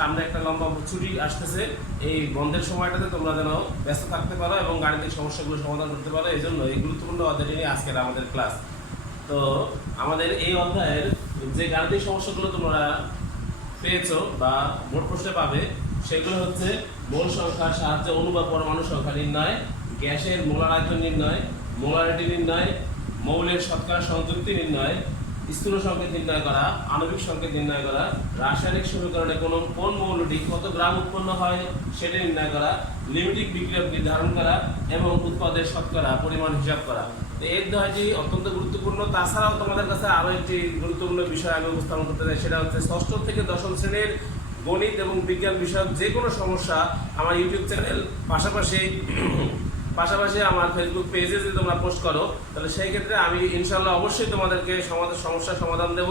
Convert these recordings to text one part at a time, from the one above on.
সামনে একটা লম্বা ছুটি আসতেছে। এই বন্ধের সময়টাতে তোমরা যেন ব্যস্ত থাকতে পারো এবং গাণিতিক সমস্যাগুলো সমাধান করতে পারো, এই জন্য এই গুরুত্বপূর্ণ অধ্যায়টি নিয়ে আজকের আমাদের ক্লাস। তো আমাদের এই অধ্যায়ের যে গাণিতিক সমস্যাগুলো তোমরা পেয়েছো বা বোর্ড প্রশ্নে পাবে, সেগুলো হচ্ছে মোল সংখ্যার সাহায্যে অণু বা পরমাণু সংখ্যা নির্ণয়, গ্যাসের মোলার আয়তন নির্ণয়, মোলারিটি নির্ণয়, মৌলের শতকরা সংযুক্তি নির্ণয়, স্থূল সংকেত নির্ণয় করা, আণবিক সংকেত নির্ণয় করা, রাসায়নিক সমীকরণে কোন মৌলটি কত গ্রাম উৎপন্ন হয় সেটা নির্ণয় করা, লিমিটিং বিক্রিয়ক নির্ধারণ করা এবং উৎপাদের শতকরা পরিমাণ হিসাব করা। তো এই অধ্যায়টি অত্যন্ত গুরুত্বপূর্ণ। তাছাড়াও তোমাদের কাছে আরও একটি গুরুত্বপূর্ণ বিষয় আমি উপস্থাপন করতে চাই, সেটা হচ্ছে ষষ্ঠ থেকে দশম শ্রেণীর গণিত এবং বিজ্ঞান বিষয়ক যে কোনো সমস্যা আমার ইউটিউব চ্যানেল পাশাপাশি আমার ফেসবুক পেজে যদি তোমরা পোস্ট করো, তাহলে সেই ক্ষেত্রে আমি ইনশাল্লাহ অবশ্যই তোমাদেরকে সমস্যার সমাধান দেব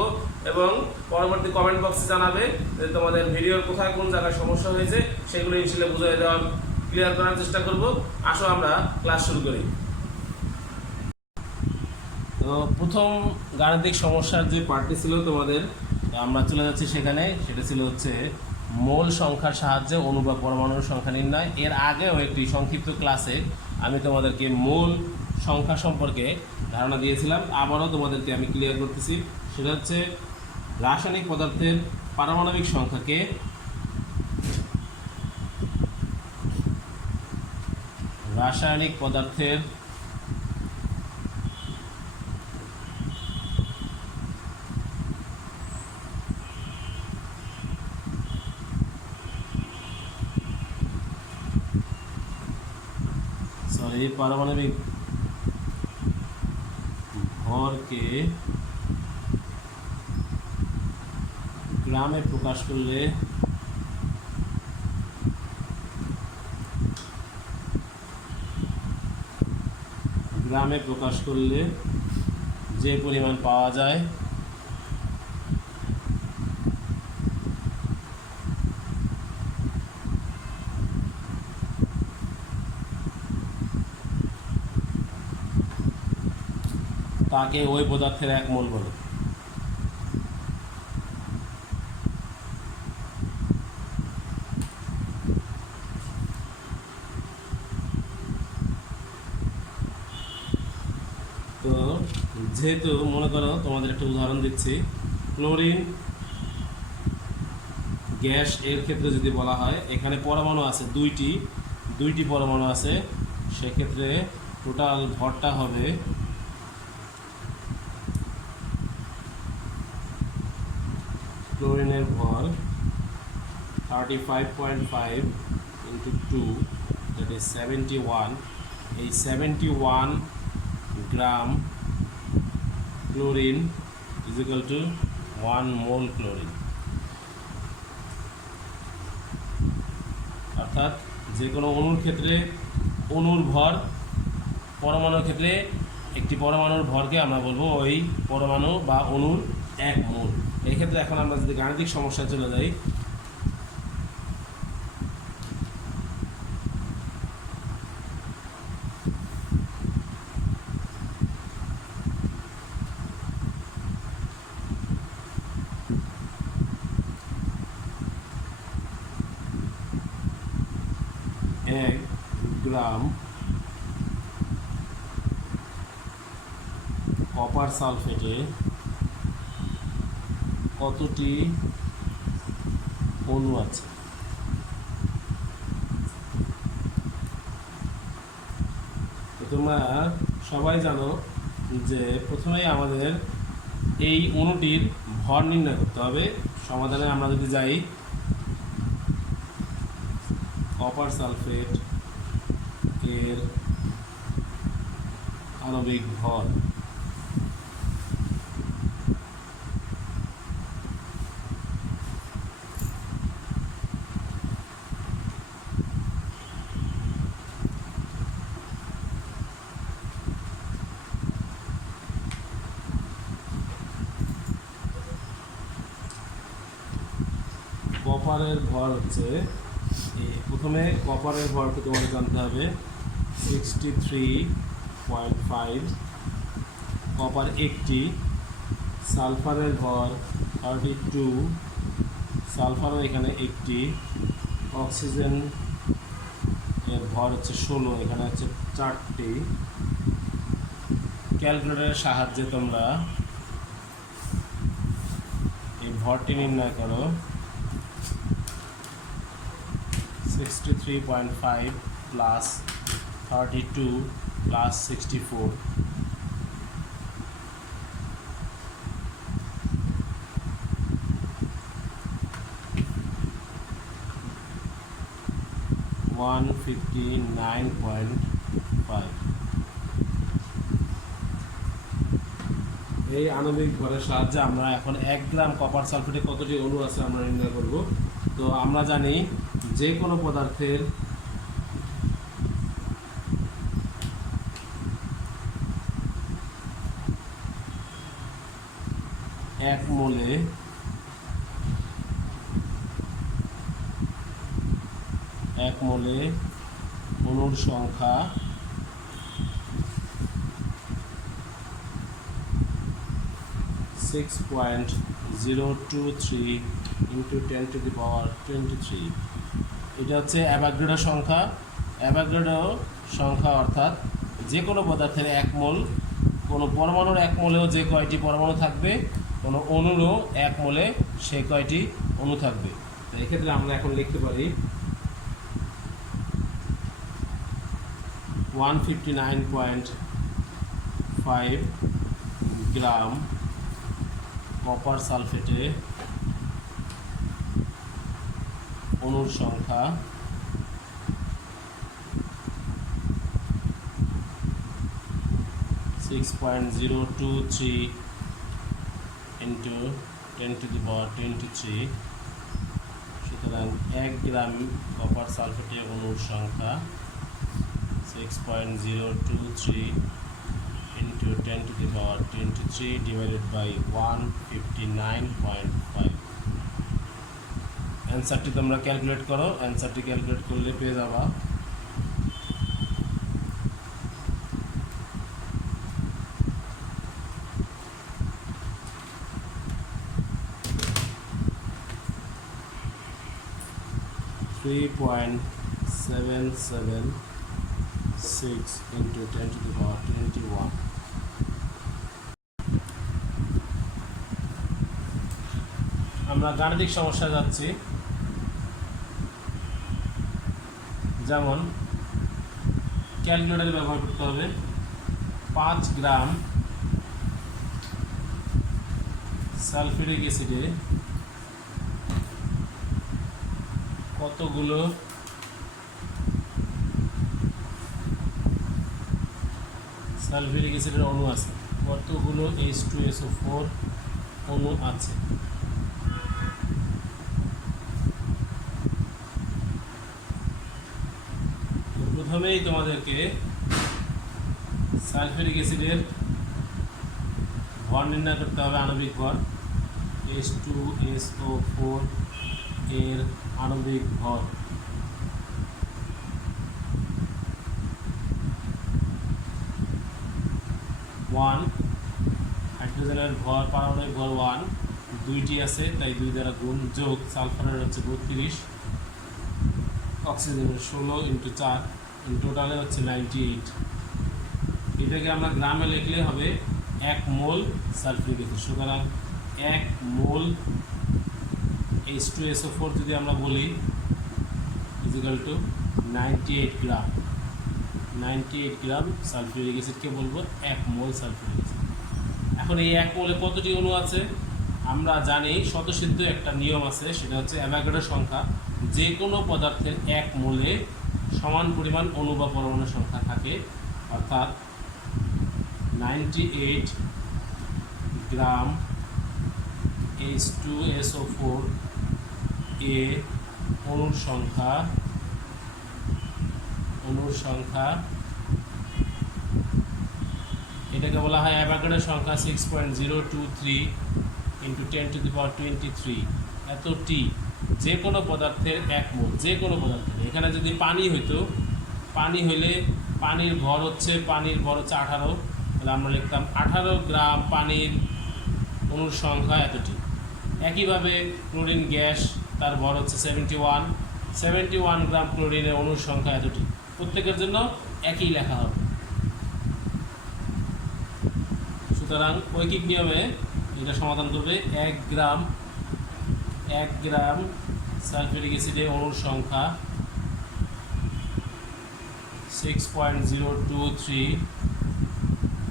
এবং পরবর্তী কমেন্ট বক্সে জানাবে যে তোমাদের ভিডিওর কোথায় কোন জায়গায় সমস্যা হয়েছে, সেগুলো ইনশাল্লাহ বুঝিয়ে দেওয়ার ক্লিয়ার করার চেষ্টা করব। আসো আমরা ক্লাস শুরু করি। তো প্রথম গাণিতিক সমস্যার যে পার্টটি ছিল তোমাদের, আমরা চলে যাচ্ছি সেখানে। সেটা ছিল হচ্ছে মোল সংখ্যার সাহায্যে অণু বা পরমাণুর সংখ্যা নির্ণয়। এর আগেও একটি সংক্ষিপ্ত ক্লাসে আমি তোমাদেরকে মোল সংখ্যা সম্পর্কে ধারণা দিয়েছিলাম। আবারও তোমাদেরকে আমি ক্লিয়ার করতেছি। সেটা হচ্ছে রাসায়নিক পদার্থের পারমাণবিক সংখ্যাকে পারমাণবিক ভরকে গ্রামে প্রকাশ করলে যে পরিমাণ পাওয়া যায় তাকে ওই পদার্থের এক মোল বলে। তো যেহেতু মনে করো তোমাদের একটা উদাহরণ দিচ্ছি, ক্লোরিন গ্যাস এর ক্ষেত্রে যদি বলা হয়, এখানে পরমাণু আছে দুইটি পরমাণু আছে, সেক্ষেত্রে টোটাল ভরটা হবে ক্লোরিনের ভর 35.5 into 2, that is 71। এই 71 গ্রাম chlorine is equal to 1 mole chlorine. অর্থাৎ যে কোনো অণুর ক্ষেত্রে অণুর ভর, পরমাণুর ক্ষেত্রে একটি পরমাণুর ভরকে আমরা বলবো ওই পরমাণু বা অণুর এক মোল। এই ক্ষেত্রে এখন আমরা যদি গাণিতিক সমস্যায় চলে যাই, এক গ্রাম কপার সালফেটে কতটি অণু আছে? তোমরা সবাই জানো যে প্রথমেই আমাদের এই অণুটির ভর নির্ণয় করতে হবে। সমাধানে আমরা যদি যাই, কপার সালফেট এর আণবিক ভর কপারের ভর হচ্ছে, প্রথমে কপারের ভরকে তোমাদের জানতে হবে 63.5, কপার 80, সালফারের ভর 32, সালফারও এখানে একটি, অক্সিজেন এর ভর হচ্ছে 16, এখানে হচ্ছে 4টি। ক্যালকুলেটরের সাহায্যে তোমরা এই ভরটি নির্ণয় করো। 63.5 প্লাস 32 প্লাস 64, $159.5। এই আণবিক ভরের সাহায্যে আমরা এখন 1 গ্রাম কপার সালফেটে কতটি অণু আছে আমরা নির্ণয় করব। তো আমরা জানি যে কোনো পদার্থের এক মোলে অণুর সংখ্যা 6.023 × 10⁻23। এটা হচ্ছে অ্যাভোগাড্রো সংখ্যা। অ্যাভোগাড্রো সংখ্যা অর্থাৎ যে কোনো পদার্থের এক মোল, কোনো পরমাণুর এক মোলেও যে কয়টি পরমাণু থাকবে, কোনো অণুরও এক মোলে সে কয়টি অণু থাকবে। তো এক্ষেত্রে আমরা এখন লিখতে পারি 159.5 গ্রাম কপার সালফেটে অণুর সংখ্যা 6.023 × 10⁻23। সুতরাং 1 গ্রাম কপার সালফেটে অণুর সংখ্যা 6.023 × 10⁻23 ডিভাইডেড বাই 159.5। অ্যান্সারটি তোমরা ক্যালকুলেট করো। অ্যান্সারটি ক্যালকুলেট করলে পেয়ে যাবা 3.776 × 10⁻21। আমরা গাণিতিক সমস্যা যাচ্ছি। যেমন ক্যালকুলেটর ব্যবহার করতে হবে। 5 গ্রাম সালফিউরিক অ্যাসিডে কতগুলো সালফিউরিক অ্যাসিডের অণু আছে, কতগুলো H2SO4 অণু আছে। প্রথমেই তোমাদেরকে সালফিউরিক অ্যাসিডের ভর নির্ণয় করতে হবে, আণবিক ভর। H2SO4 এর আণবিক ভর 1, হাইড্রোজেনের ভর, পারমাণবিক ভর 1, 2টি আছে তাই 2 দ্বারা গুণ, যোগ সালফারের হচ্ছে 32, অক্সিজেনের 16 × 4, টোটালে হচ্ছে 98। এটাকে আমরা গ্রামে লিখলে হবে 1 মোল সালফিউরিক অ্যাসিড। সুতরাং 1 মোল H2SO4 যদি আমরা বলি ইজিক্যাল টু 98 গ্রাম। 98 গ্রাম সালফিউরিক অ্যাসিডকে বলবো 1 মোল সালফিউরিক অ্যাসিড। এখন এই 1 মোলে কতটি অণু আছে আমরা জানি। স্বতঃসিদ্ধ একটা নিয়ম আছে, সেটা হচ্ছে অ্যাভোগাড্রো সংখ্যা। যে কোনো পদার্থের 1 মোলে সমান পরিমাণ অণু বা পরমাণুর সংখ্যা থাকে, অর্থাৎ 98 গ্রাম H2SO4 এ অণুর সংখ্যা এটাকে বলা হয় অ্যাভোগাড্রো সংখ্যা 6.023 × 10⁻23। এতটি যে কোনো পদার্থের 1 মোল, যে কোনো পদার্থের। এখানে যদি পানি হইতো, পানি হইলে পানির ভর হচ্ছে 18, তাহলে আমরা লিখতাম 18 গ্রাম পানির অণুর সংখ্যা এতটি। একইভাবে ক্লোরিন গ্যাস তার ভর হচ্ছে 71 গ্রাম ক্লোরিনের অণুর সংখ্যা এতটি। প্রত্যেকের জন্য একই লেখা হবে। সুতরাং ঐকিক নিয়মে এটা সমাধান করবে 1 গ্রাম সালফিউরিক অ্যাসিডে অণুর সংখ্যা 6.023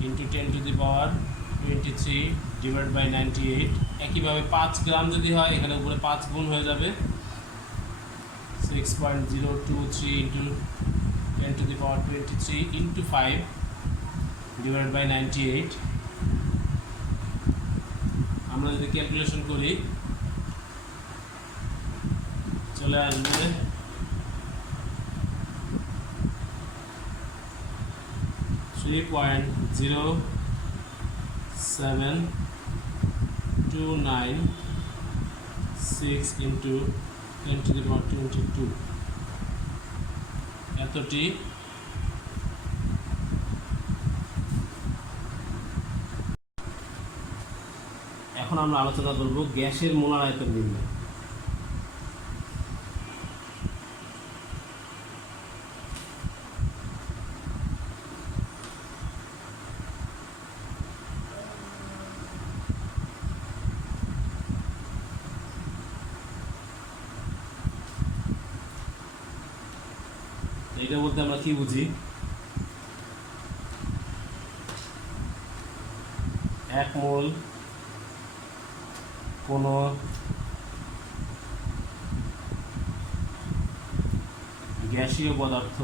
ইন্টু 10⁻23 ডিভাইড বাই 98। একইভাবে 5 গ্রাম যদি হয় এখানে উপরে 5 গুণ হয়ে যাবে, 6.023 ইন্টু 10⁻23 ইন্টু 5 ডিভাইড বাই 98। আমরা যদি ক্যালকুলেশন করি চলে আসবে 3.07296 ইন্টু 10⁻22 এতটি। এখন আমরা আলোচনা করব গ্যাসের মোলার আয়তন নির্ণয়। এটা বলতে আমরা কি বুঝি? 1 মোল কোনো গ্যাসীয় পদার্থ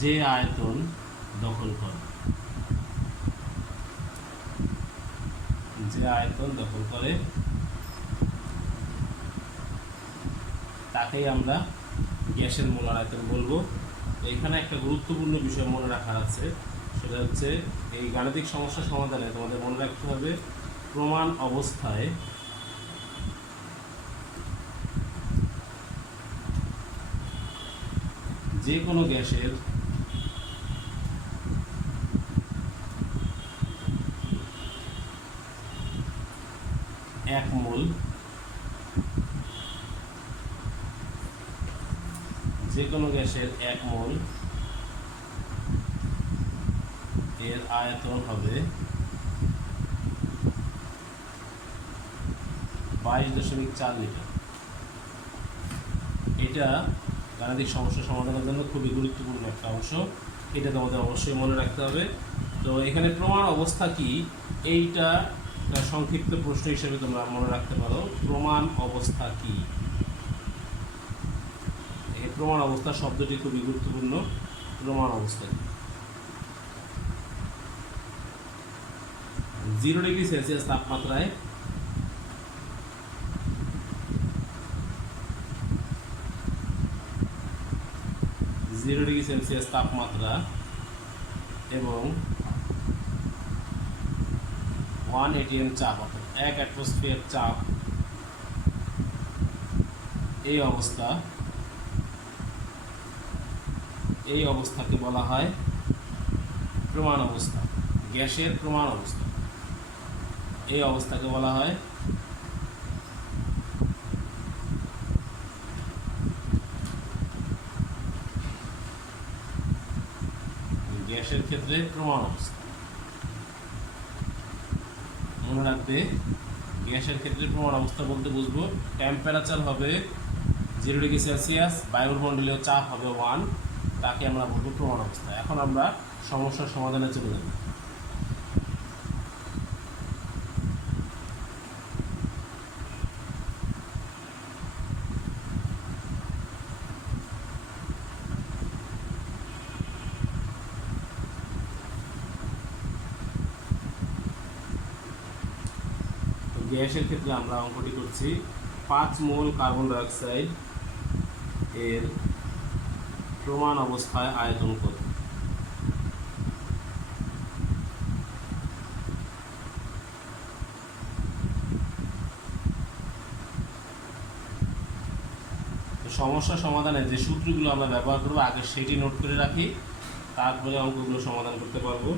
যে আয়তন দখল করে, তাকেই আমরা গ্যাসের মোলার আয়তন বলবো। এখানে একটা গুরুত্বপূর্ণ বিষয় মনে রাখার আছে, সেটা হচ্ছে এই গাণিতিক সমস্যা সমাধানে তোমাদের মনে রাখতে হবে প্রমাণ অবস্থায় যে কোনো গ্যাসের এক মোল এর আয়তন হবে 22.4 লিটার। এটা গাণিতিক সমস্যা সমাধানের জন্য খুবই গুরুত্বপূর্ণ একটা অংশ, এটা তোমাদের অবশ্যই মনে রাখতে হবে। তো এখানে প্রমাণ অবস্থা কি, এইটা সংক্ষিপ্ত প্রশ্ন হিসেবে তোমরা মনে রাখতে পারো। প্রমাণ অবস্থা কি? এই প্রমাণ অবস্থা শব্দটি খুবই গুরুত্বপূর্ণ। প্রমাণ অবস্থা কি? 0 ডিগ্রি সেলসিয়াস তাপমাত্রায় এবং 1 atm চাপ, অর্থাৎ 1 অ্যাটমসফিয়ার চাপ, এই অবস্থাকে বলা হয় প্রমাণ অবস্থা। গ্যাসের প্রমাণ অবস্থা, এই অবস্থাকে বলা হয় গ্যাসের ক্ষেত্রে প্রমাণ অবস্থা। মনে রাখবে, গ্যাসের ক্ষেত্রে প্রমাণ অবস্থা বলতে বুঝবো টেম্পারেচার হবে 0 ডিগ্রি সেলসিয়াস, বায়ুমণ্ডলীয় চাপ হবে 1, তাকে আমরা বলবো প্রমাণ অবস্থা। এখন আমরা সমস্যার সমাধানে চলে যাব। গ্যাসের ক্ষেত্রে আমরা অঙ্কটি করছি 5 মোল কার্বন ডাইঅক্সাইড এর প্রমাণ অবস্থায় আয়তন কত। সমস্যা সমাধানে যে সূত্রগুলো আমরা ব্যবহার করব আগে সেটি নোট করে রাখি, তারপরে অঙ্কগুলো সমাধান করতে পারবো।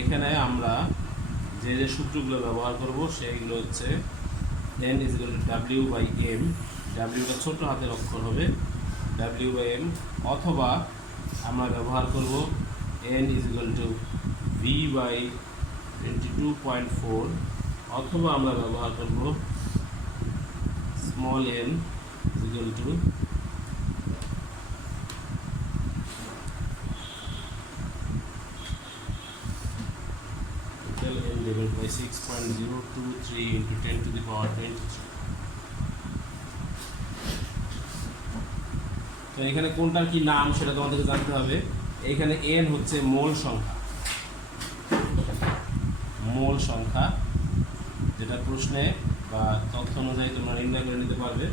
এখানে আমরা যে যে যে সূত্রগুলো ব্যবহার করব সেইগুলো হচ্ছে n equal to W by M, ডাব্লিউটা ছোট হাতের অক্ষর হবে ডাব্লিউ বাই এম, অথবা আমরা ব্যবহার করব n equal to V by 22.4, অথবা আমরা ব্যবহার করব small n equal to n divided by 6.023 into 10 to the power 23. তো এখানে কোনটার কি নাম সেটা তোমাদেরকে জানতে হবে। এখানে n হচ্ছে মোল সংখ্যা, যেটা প্রশ্নে বা তথ্য অনুযায়ী তোমরা নির্ণয় করে নিতে পারবে।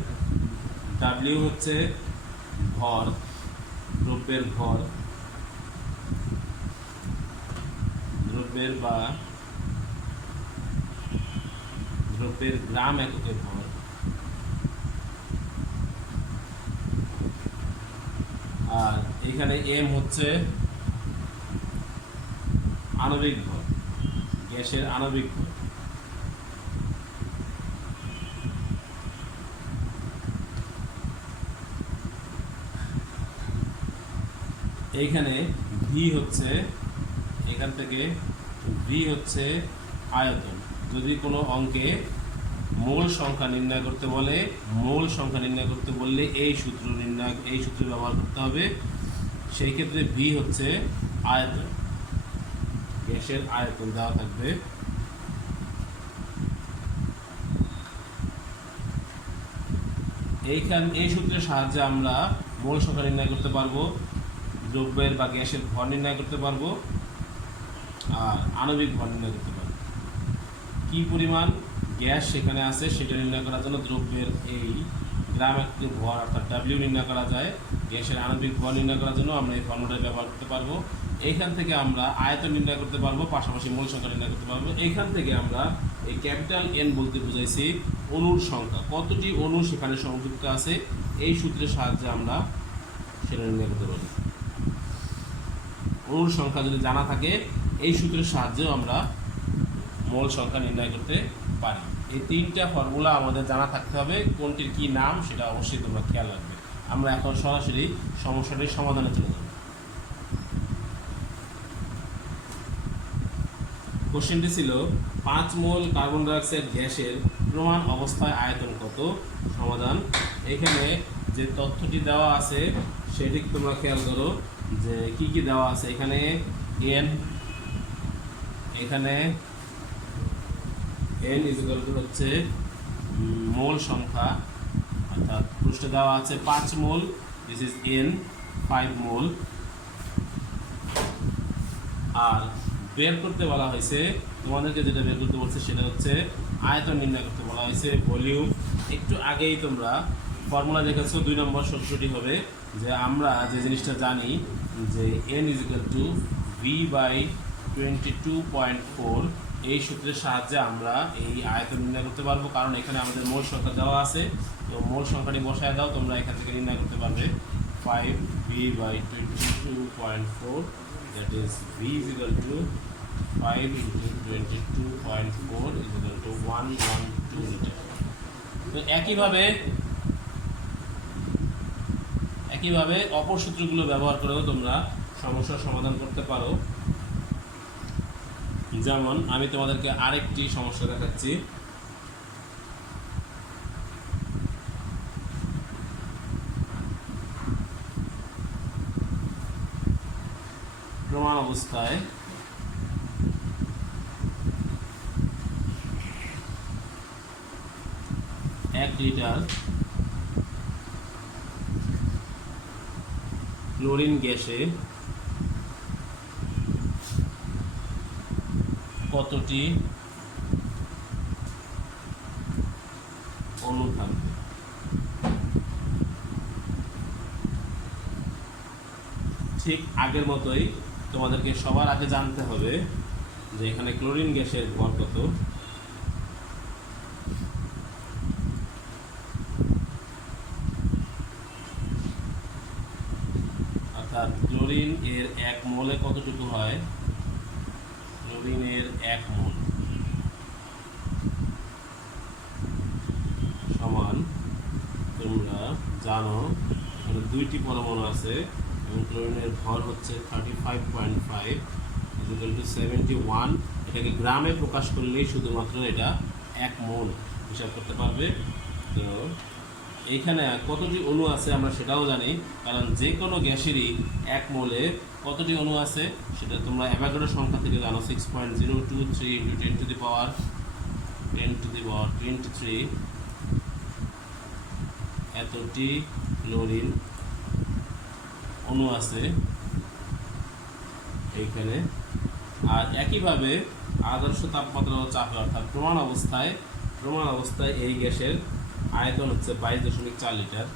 ডাব্লিউ হচ্ছে ভর, দ্রব্যের ভর, দ্রব্যের গ্রাম এককে ভর। আর এখানে এম হচ্ছে আণবিক ভর, গ্যাসের আণবিক ভর। এইখানে ভি হচ্ছে, এখান থেকে ভি হচ্ছে আয়তন। যদি কোনো অঙ্কে মূল সংখ্যা নির্ণয় করতে বললে এই সূত্র ব্যবহার করতে হবে। সেই ক্ষেত্রে ভি হচ্ছে আয়তন, গ্যাসের আয়তন দেওয়া থাকবে। এই সূত্রের সাহায্যে আমরা মূল সংখ্যা নির্ণয় করতে পারবো, দ্রব্যের বা গ্যাসের ভর নির্ণয় করতে পারবো, আর আণবিক ভর নির্ণয় করতে পারবো। কি পরিমাণ গ্যাস সেখানে আছে সেটা নির্ণয় করার জন্য দ্রব্যের এই গ্রাম এককে ভর অর্থাৎ ডাব্লিউ নির্ণয় করা যায়। গ্যাসের আণবিক ভর নির্ণয় করার জন্য আমরা এই ফর্মুলা ব্যবহার করতে পারবো। এইখান থেকে আমরা আয়তন নির্ণয় করতে পারবো, পাশাপাশি মূল সংখ্যা নির্ণয় করতে পারবো। এইখান থেকে আমরা এই ক্যাপিটাল এন বলতে বুঝাইছি অণুর সংখ্যা, কতটি অণু সেখানে সংযুক্ত আছে, এই সূত্রের সাহায্যে আমরা সেটা নির্ণয় করতে পারি। অণুর সংখ্যা যদি জানা থাকে এই সূত্রের সাহায্যেও আমরা মোল সংখ্যা নির্ণয় করতে পারি। এই তিনটা ফর্মুলা আমাদের জানা থাকতে হবে, কোনটির কি নাম সেটা অবশ্যই তোমরা খেয়াল রাখবে। আমরা এখন সরাসরি সমস্যাটির সমাধানে চলে যাব। কোশ্চেনটি ছিল 5 মোল কার্বন ডাইঅক্সাইড গ্যাসের প্রমাণ অবস্থায় আয়তন কত? সমাধান। এখানে যে তথ্যটি দেওয়া আছে সেটি তোমরা খেয়াল করো যে কি কি দেওয়া আছে। এখানে n ইকুয়াল টু হচ্ছে মোল সংখ্যা, অর্থাৎ পৃষ্ঠে দেওয়া আছে 5 মোল, দিস ইজ n 5 মোল। আর বের করতে বলা হয়েছে, তোমাদেরকে যেটা বের করতে বলছে সেটা হচ্ছে আয়তন নির্ণয় করতে বলা হয়েছে, ভলিউম। একটু আগেই তোমরা ফর্মুলা দেখেছো, 2 নম্বর সূত্রটি হবে যে আমরা যে জিনিসটা জানি যে n equal to V by 22.4, এই সূত্রের সাহায্যে আমরা এই আয়তন নির্ণয় করতে পারবো, কারণ এখানে আমাদের মোল সংখ্যা দেওয়া আছে। তো মোল সংখ্যাটি বসায় দাও, তোমরা এখান থেকে নির্ণয় করতে পারবে 5v by 22.4, that is v is equal to 5 into 22.4 is equal to 112 liter। তো একইভাবে অপর সূত্রগুলো ব্যবহার করেও তোমরা সমস্যার সমাধান করতে পারো। যেমন আমি তোমাদেরকে আরেকটি সমস্যা দেখাচ্ছি। প্রমাণ অবস্থায় 1 লিটার ক্লোরিন গ্যাসে কতটি অণু থাকবে? ঠিক আগের মতোই তোমাদেরকে সবার আগে জানতে হবে যে এখানে ক্লোরিন গ্যাসের ভর কত। অর্থাৎ ক্লোরিন এর 1 মোলে কতটুকু হয়? ক্লোরিনের 1 মোল জানো এখানে 2টি পরমাণু আছে এবং ক্লোরিনের ভর হচ্ছে 35.5 ইকুয়াল টু 71। এটাকে গ্রামে প্রকাশ করলেই শুধুমাত্র এটা 1 মোল হিসাব করতে পারবে। তো এইখানে কতটি অণু আছে আমরা সেটাও জানি, কারণ যে কোনো গ্যাসেরই 1 মোলে কতটি অণু আছে সেটা তোমরা অ্যাভোগাড্রো সংখ্যা থেকে জানো, 6.023 ইন্টু 10 to the power 23 এতটি ক্লোরিন অণু আছে এইখানে। আর একইভাবে আদর্শ তাপমাত্রা ও চাপে অর্থাৎ প্রমাণ অবস্থায় এই গ্যাসের আয়তন হচ্ছে 22.4 লিটার।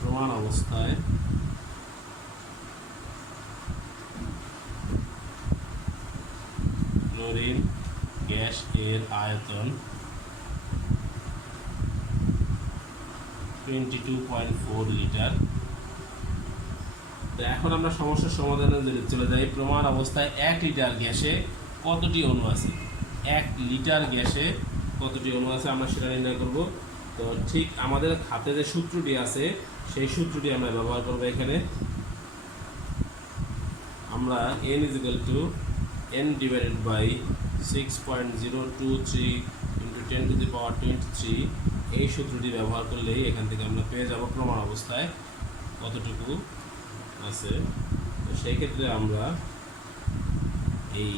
প্রমাণ অবস্থায় ক্লোরিন গ্যাস এর আয়তন 22.4 লিটার। তো এখন আমরা সমস্যার সমাধানে চলে যাই। প্রমাণ অবস্থায় 1 লিটার গ্যাসে কতটি অণু আছে, 1 লিটার গ্যাসে কতটি অণু আছে আমরা সেটা নির্ণয় করব। তো ঠিক আমাদের হাতে যে সূত্রটি আছে সেই সূত্রটি আমরা ব্যবহার করব এখানে। আমরা n = n divided by 6.023 into 10 to the power 23 এই সূত্রটি ব্যবহার করলেই এখান থেকে আমরা পেয়ে যাব প্রমাণ অবস্থায় কতটুকু আছে। তো সেই ক্ষেত্রে আমরা এই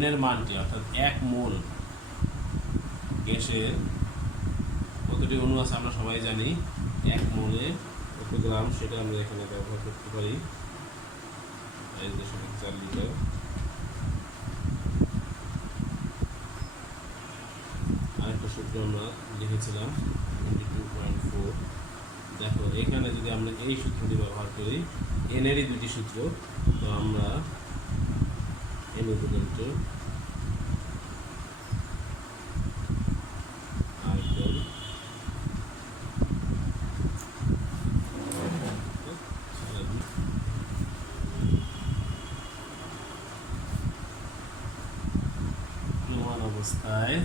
n এর মানটি অর্থাৎ 1 মোল গ্যাসের কতটি অণু আছে আমরা সবাই জানি, 1 মোলে কত গ্রাম সেটা আমরা এখানে ব্যবহার করতে পারি 22.4 লিটার। আরেকটা সূত্র আমরা লিখেছিলাম 22.4। দেখো এখানে যদি আমরা এই সূত্রটি ব্যবহার করি, n এরই 2টি সূত্র, তো আমরা n = আয়তন প্রমাণ অবস্থায়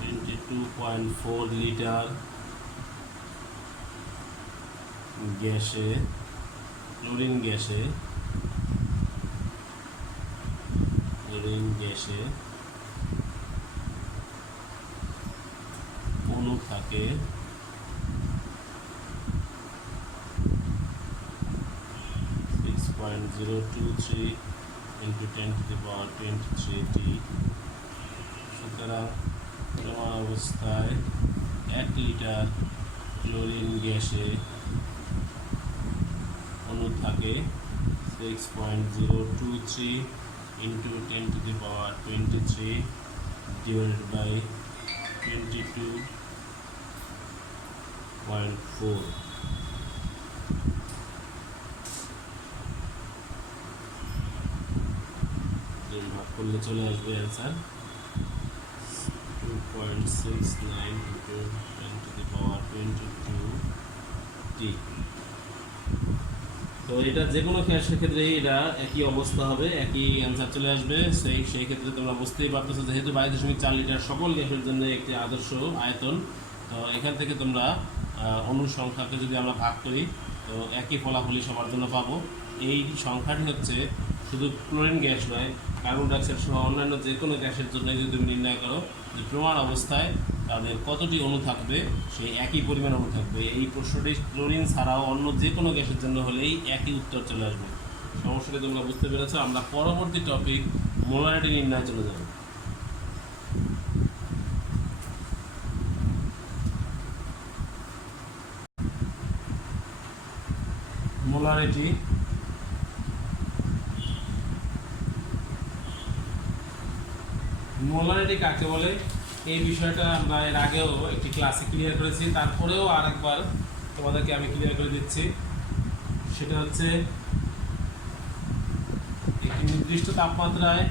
22.4 লিটার গ্যাসে ক্লোরিন গ্যাসে অণু থাকে 6.023 into 10 to the power 23 টি। সুতরাং প্রমাণ অবস্থায় 1 লিটার ক্লোরিন গ্যাসে অণু থাকে 6.023 into 10 to the power 23 divided by 22.4। ভাগ করলে চলে আসবে answer 2.69 into 10 to the power 22 টি। তো এটা যে কোনো গ্যাসের ক্ষেত্রেই এটা একই অবস্থা হবে, একই অ্যান্সার চলে আসবে। সেই ক্ষেত্রে তোমরা বুঝতেই পারতেছো যেহেতু 22.4 লিটার সকল গ্যাসের জন্য একটি আদর্শ আয়তন। তো এখান থেকে তোমরা অণুর সংখ্যাকে যদি আমরা ভাগ করি তো একই ফলাফলই সবার জন্য পাবো। এই সংখ্যাটি হচ্ছে শুধু ক্লোরিন গ্যাস নয়, কার্বন ডাইঅক্সাইড সহ অন্যান্য যে কোনো গ্যাসের জন্য যদি তুমি নির্ণয় করো যে প্রমাণ অবস্থায় তাদের কতটি অণু থাকবে সেই একই পরিমাণ অণু থাকবে। এই প্রশ্নটি ক্লোরিন ছাড়াও অন্য যে কোনো গ্যাসের জন্য হলেই একই উত্তর চলে আসবে। সমস্যাটি তোমরা বুঝতে পেরেছো। আমরা পরবর্তী টপিক মোলারিটি নির্ণয় চলে যাব। মোলারিটি কাকে বলে এই বিষয়টা আমরা এর আগেও একটি ক্লাসে ক্লিয়ার করেছি, তারপরেও আরেকবার তোমাদেরকে আমি ক্লিয়ার করে দিচ্ছি। সেটা হচ্ছে একটি নির্দিষ্ট তাপমাত্রায়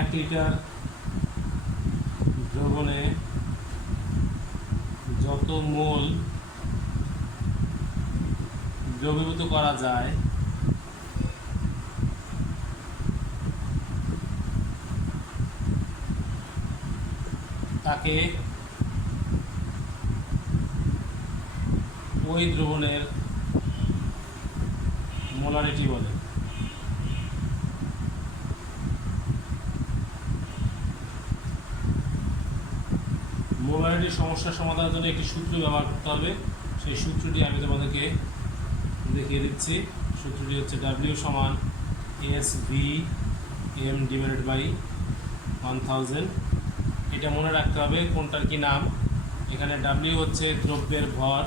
এক লিটার দ্রবণে যত মোল দ্রবীভূত করা যায় তাকে ওই দ্রবণের মোলারিটি বলে। মোলারিটির সমস্যার সমাধানের জন্য একটি সূত্র ব্যবহার করতে হবে। সেই সূত্রটি আমি তোমাদেরকে দেখিয়ে দিচ্ছি। সূত্রটি হচ্ছে W সমান SVM ডিভাইডেড বাই 1000। এটা মনে রাখতে হবে কোনটার কি নাম। এখানে W হচ্ছে দ্রব্যের ভর,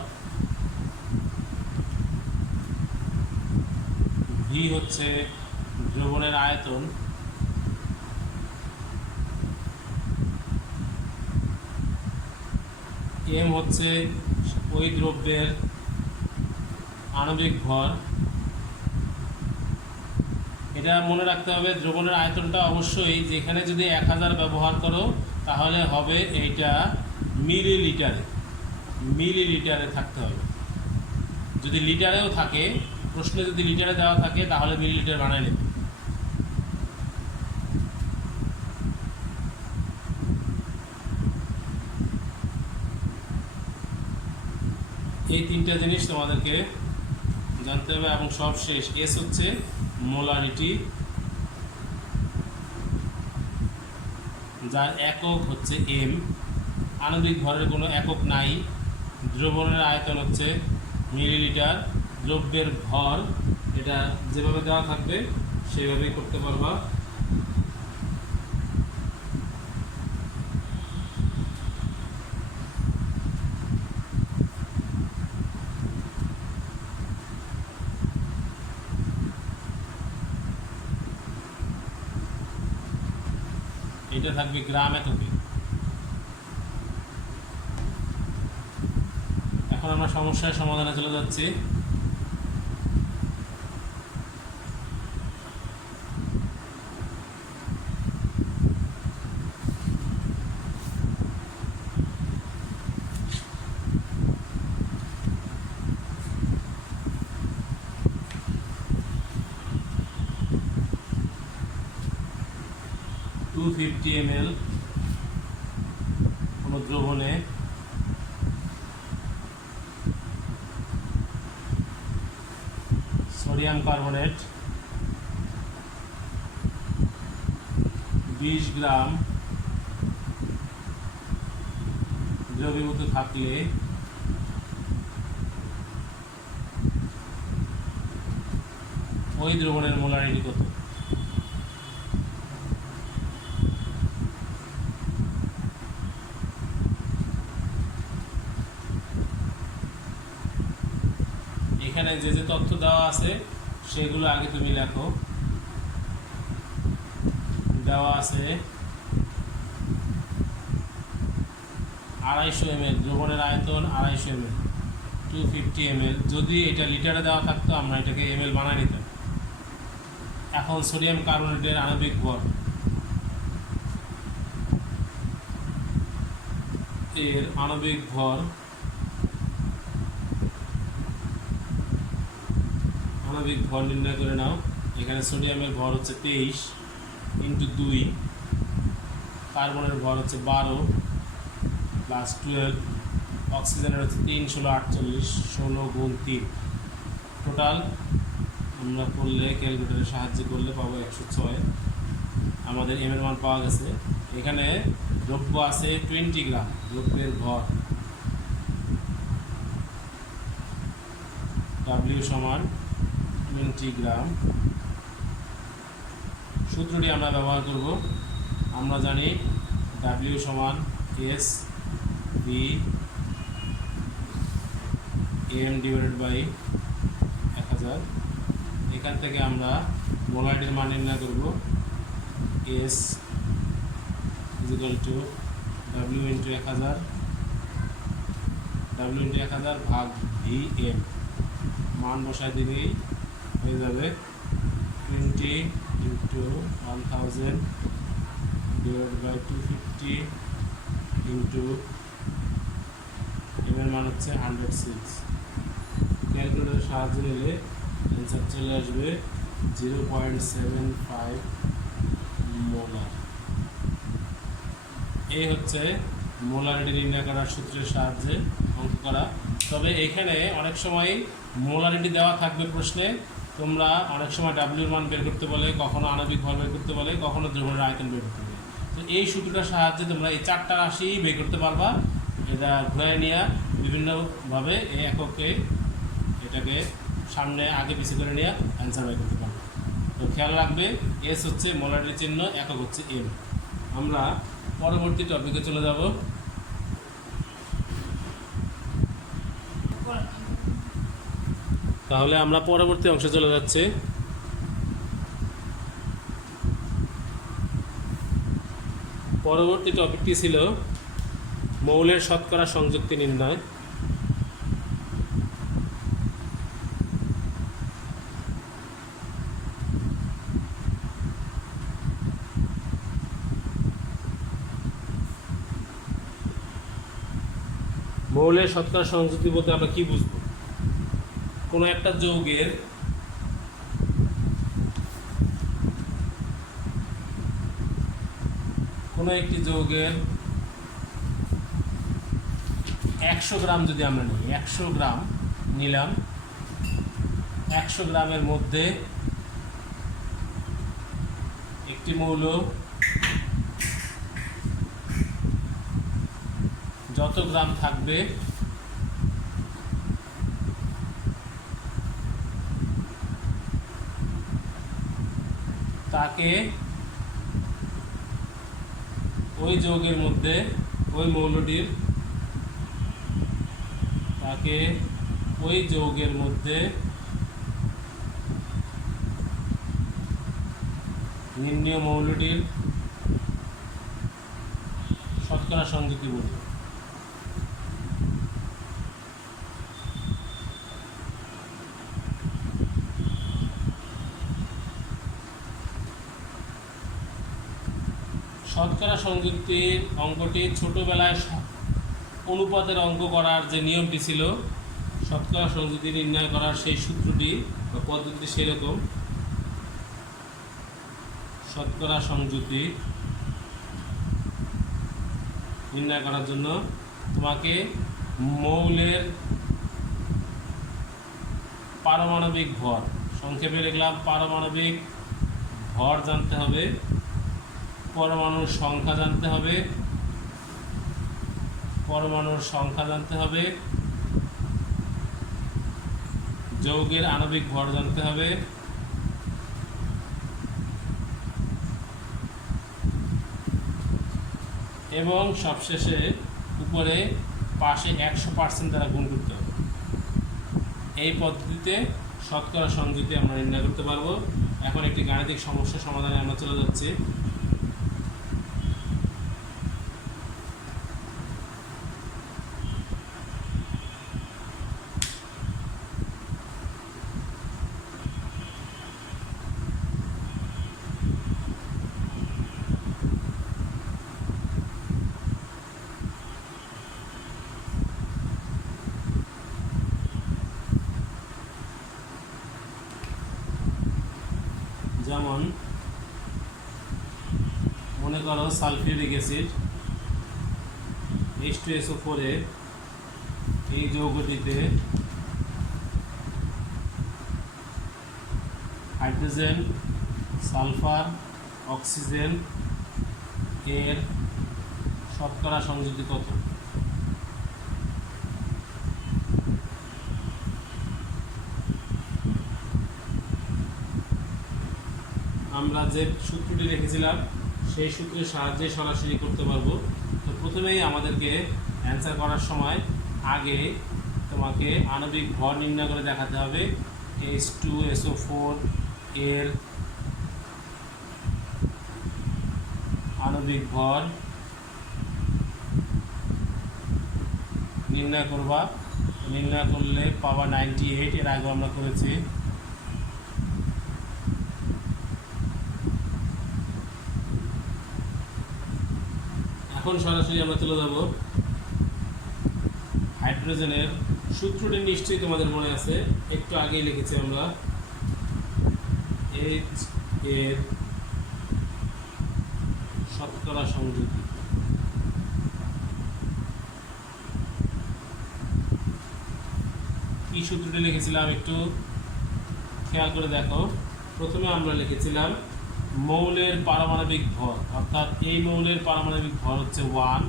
V হচ্ছে দ্রবণের আয়তন, M হচ্ছে ওই দ্রব্যের আণবিক ভর। এটা মনে রাখতে হবে দ্রবণের আয়তনটা অবশ্যই যেখানে যদি 1000 ব্যবহার করো তাহলে হবে এইটা মিলিলিটারে থাকতে হবে। যদি লিটারেও থাকে, প্রশ্নে যদি লিটারে দেওয়া থাকে তাহলে মিলিলিটার বানায় নেবে। এই তিনটা জিনিস তোমাদেরকে জানতে হবে। এবং সবশেষ এস হচ্ছে মোলারিটি, যার একক হচ্ছে এম। আণবিক ভরের কোনো একক নাই। দ্রবণের আয়তন হচ্ছে মিলিলিটার। দ্রব্যের ভর এটা যেভাবে দেওয়া থাকবে সেইভাবেই করতে পারবা। এটা থাকবে গ্রাম এককে। এখন আমরা সমস্যার সমাধানে চলে যাচ্ছি। $250 ml কোনো দ্রবণে সোডিয়াম কার্বনেট 20 গ্রাম দ্রবীভূত থাকলে ওই দ্রবণের মোলারিটি কত? এখানে যে যে তথ্য দেওয়া আছে সেগুলো আগে তুমি লেখো। দেওয়া আছে 250 ml, দ্রবণের আয়তন 250 ml, 250 ml। যদি এটা লিটারে দেওয়া থাকতো আমরা এটাকে ml বানায় নিতাম। এখন সোডিয়াম কার্বনেটের আণবিক ভর, এর আণবিক ভর নির্ণয় করে নাও। এখানে সোডিয়ামের ভর হচ্ছে 23 × 2, কার্বনের ভর হচ্ছে 12 + 12, অক্সিজেনের হচ্ছে 3 × 16 48, 16 × 3। টোটাল আমরা করলে ক্যালকুলেটরের সাহায্যে করলে পাবো 106। আমাদের এম এর মান পাওয়া গেছে। এখানে দ্রব্য আছে 20 গ্রাম, দ্রব্যের ভর W সমান 20 গ্রাম। সূত্রটি আমরা ব্যবহার করব। আমরা জানি W সমান SVM ডিভাইডেড বাই 1000। এখান থেকে আমরা মোলারিটির মান নির্ণয় করব। S = W × 1000, W × 1000 ভাগ VM। মান বসায় দিলেই হয়ে যাবে 20 × 1000 ডিভাইড বাই 250 × এর মান মান হচ্ছে 106। ক্যালকুলেটরের সাহায্য নিলে অ্যান্সার চলে আসবে 0.75 মোলার। এই হচ্ছে মোলারিটি নির্ণয় করার সূত্রের সাহায্যে অঙ্ক করা। তবে এখানে অনেক সময় মোলারিটি দেওয়া থাকবে প্রশ্নে, তোমরা অনেক সময় ডাব্লিউর মান বের করতে বলে, কখনো আণবিক ভর বের করতে বলে, কখনো দ্রবণের আয়তন বের করতে বলে। তো এই সূত্রটার সাহায্যে তোমরা এই 4টা রাশি বের করতে পারবা। এটা ঘুরে নিয়ে বিভিন্নভাবে এই এককে এটাকে সামনে আগে পিছিয়ে করে নিয়ে অ্যান্সার বের করতে পারবো। তো খেয়াল রাখবে, এস হচ্ছে মোলারিটি চিহ্ন, একক হচ্ছে এম। আমরা পরবর্তী টপিকে চলে যাব। তাহলে আমরা পরবর্তী অংশে চলে যাচ্ছি। পরবর্তী টপিকটি ছিল মৌলের শতকরা সংযুক্তি নির্ণয়। মৌলের শতকরা সংযুক্তি বলতে আমরা কি বুঝব? কোনো একটা যৌগের কোনো একটি যৌগের 100 গ্রাম যদি আমরা নিই, 100 গ্রাম নিলাম, 100 গ্রামের মধ্যে একটি মৌল যত গ্রাম থাকবে তাকে ওই যৌগের মধ্যে, ওই মৌলটির তাকে ওই যৌগের মধ্যে নির্ণীয় মৌলটির শতকরা সংযুক্তি বলব। শতকরা সংযুক্তির অঙ্কটি ছোটবেলায় অনুপাতের অঙ্ক করার যে নিয়মটি ছিল, শতকরা সংযুক্তি নির্ণয় করার সেই সূত্রটি বা পদ্ধতিটি সেরকম। শতকরা সংযুক্তি নির্ণয় করার জন্য তোমাকে মৌলের পারমাণবিক ভর, সংক্ষেপে লিখলাম পারমাণবিক ভর জানতে হবে, পরমাণুর সংখ্যা জানতে হবে, যৌগের আণবিক ভর জানতে হবে, এবং সবশেষে উপরে পাশে 100% দ্বারা গুণ করতে হবে। এই পদ্ধতিতে শতকরা সংযুক্তি আমরা নির্ণয় করতে পারবো। এখন একটি গাণিতিক সমস্যা সমাধানে আমরা চলে যাচ্ছি। যেমন মনে করো সালফিউরিক অ্যাসিড H2SO4 এ এই যৌগটিতে হাইড্রোজেন, সালফার, অক্সিজেন এর শতকরা সংযুক্তি কত? আমরা যে সূত্রটি রেখেছিলাম সেই সূত্রের সাহায্যে সরাসরি করতে পারবো। তো প্রথমেই আমাদেরকে অ্যান্সার করার সময় আগে তোমাকে আণবিক ভর নির্ণয় করে দেখাতে হবে। H2SO4 এর আণবিক ভর নির্ণয় করবা। নির্ণয় করলে পাওয়া 98, এর আগে আমরা করেছি। এখন সরাসরি আমরা চলে যাব হাইড্রোজেনের সূত্রটি নিশ্চয়ই তোমাদের মনে আছে, একটু আগেই লিখেছি আমরা। H এর শতকরা সংযুতি। কি সূত্রটি লিখেছিলাম একটু খেয়াল করে দেখো। প্রথমে আমরা লিখেছিলাম মৌলের পারমাণবিক ভর, অর্থাৎ এই মৌলের পারমাণবিক ভর হচ্ছে 1।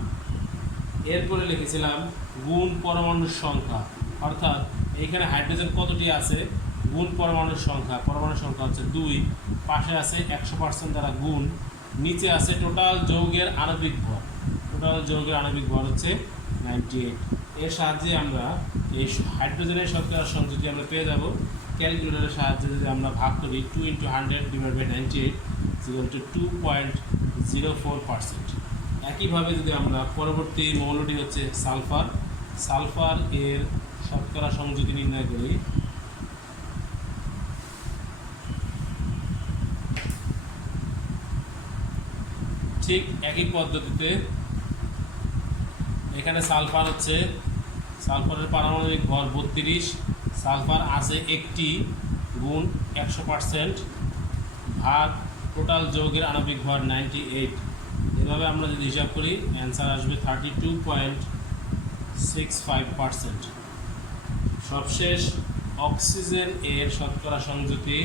এরপরে লিখেছিলাম গুণ পরমাণুর সংখ্যা, অর্থাৎ এইখানে হাইড্রোজেন কতটি আছে গুণ পরমাণুর সংখ্যা হচ্ছে 2, পাশে আছে 100% দ্বারা গুণ, নিচে আছে টোটাল যৌগের আণবিক ভর, হচ্ছে 98। এর সাহায্যে আমরা এই হাইড্রোজেনের শতকরা সংযুতি আমরা পেয়ে যাব। ক্যালকুলেটরের সাহায্যে যদি আমরা ভাগ করি 2 × 100/98 2.04%। একইভাবে যদি আমরা পরবর্তী মৌলটি হচ্ছে সালফার এর শতকরা সংযুতি নির্ণয় করি, ঠিক একই পদ্ধতিতে এখানে সালফারের পারমাণবিক ভর 32, সালফার আছে একটি, গুণ 100% ভাগ টোটাল যৌগের আণবিক ভর 98। এভাবে আমরা যদি হিসাব করি অ্যান্সার আসবে 32.65%। সবশেষ অক্সিজেন এর শতকরা সংযুতি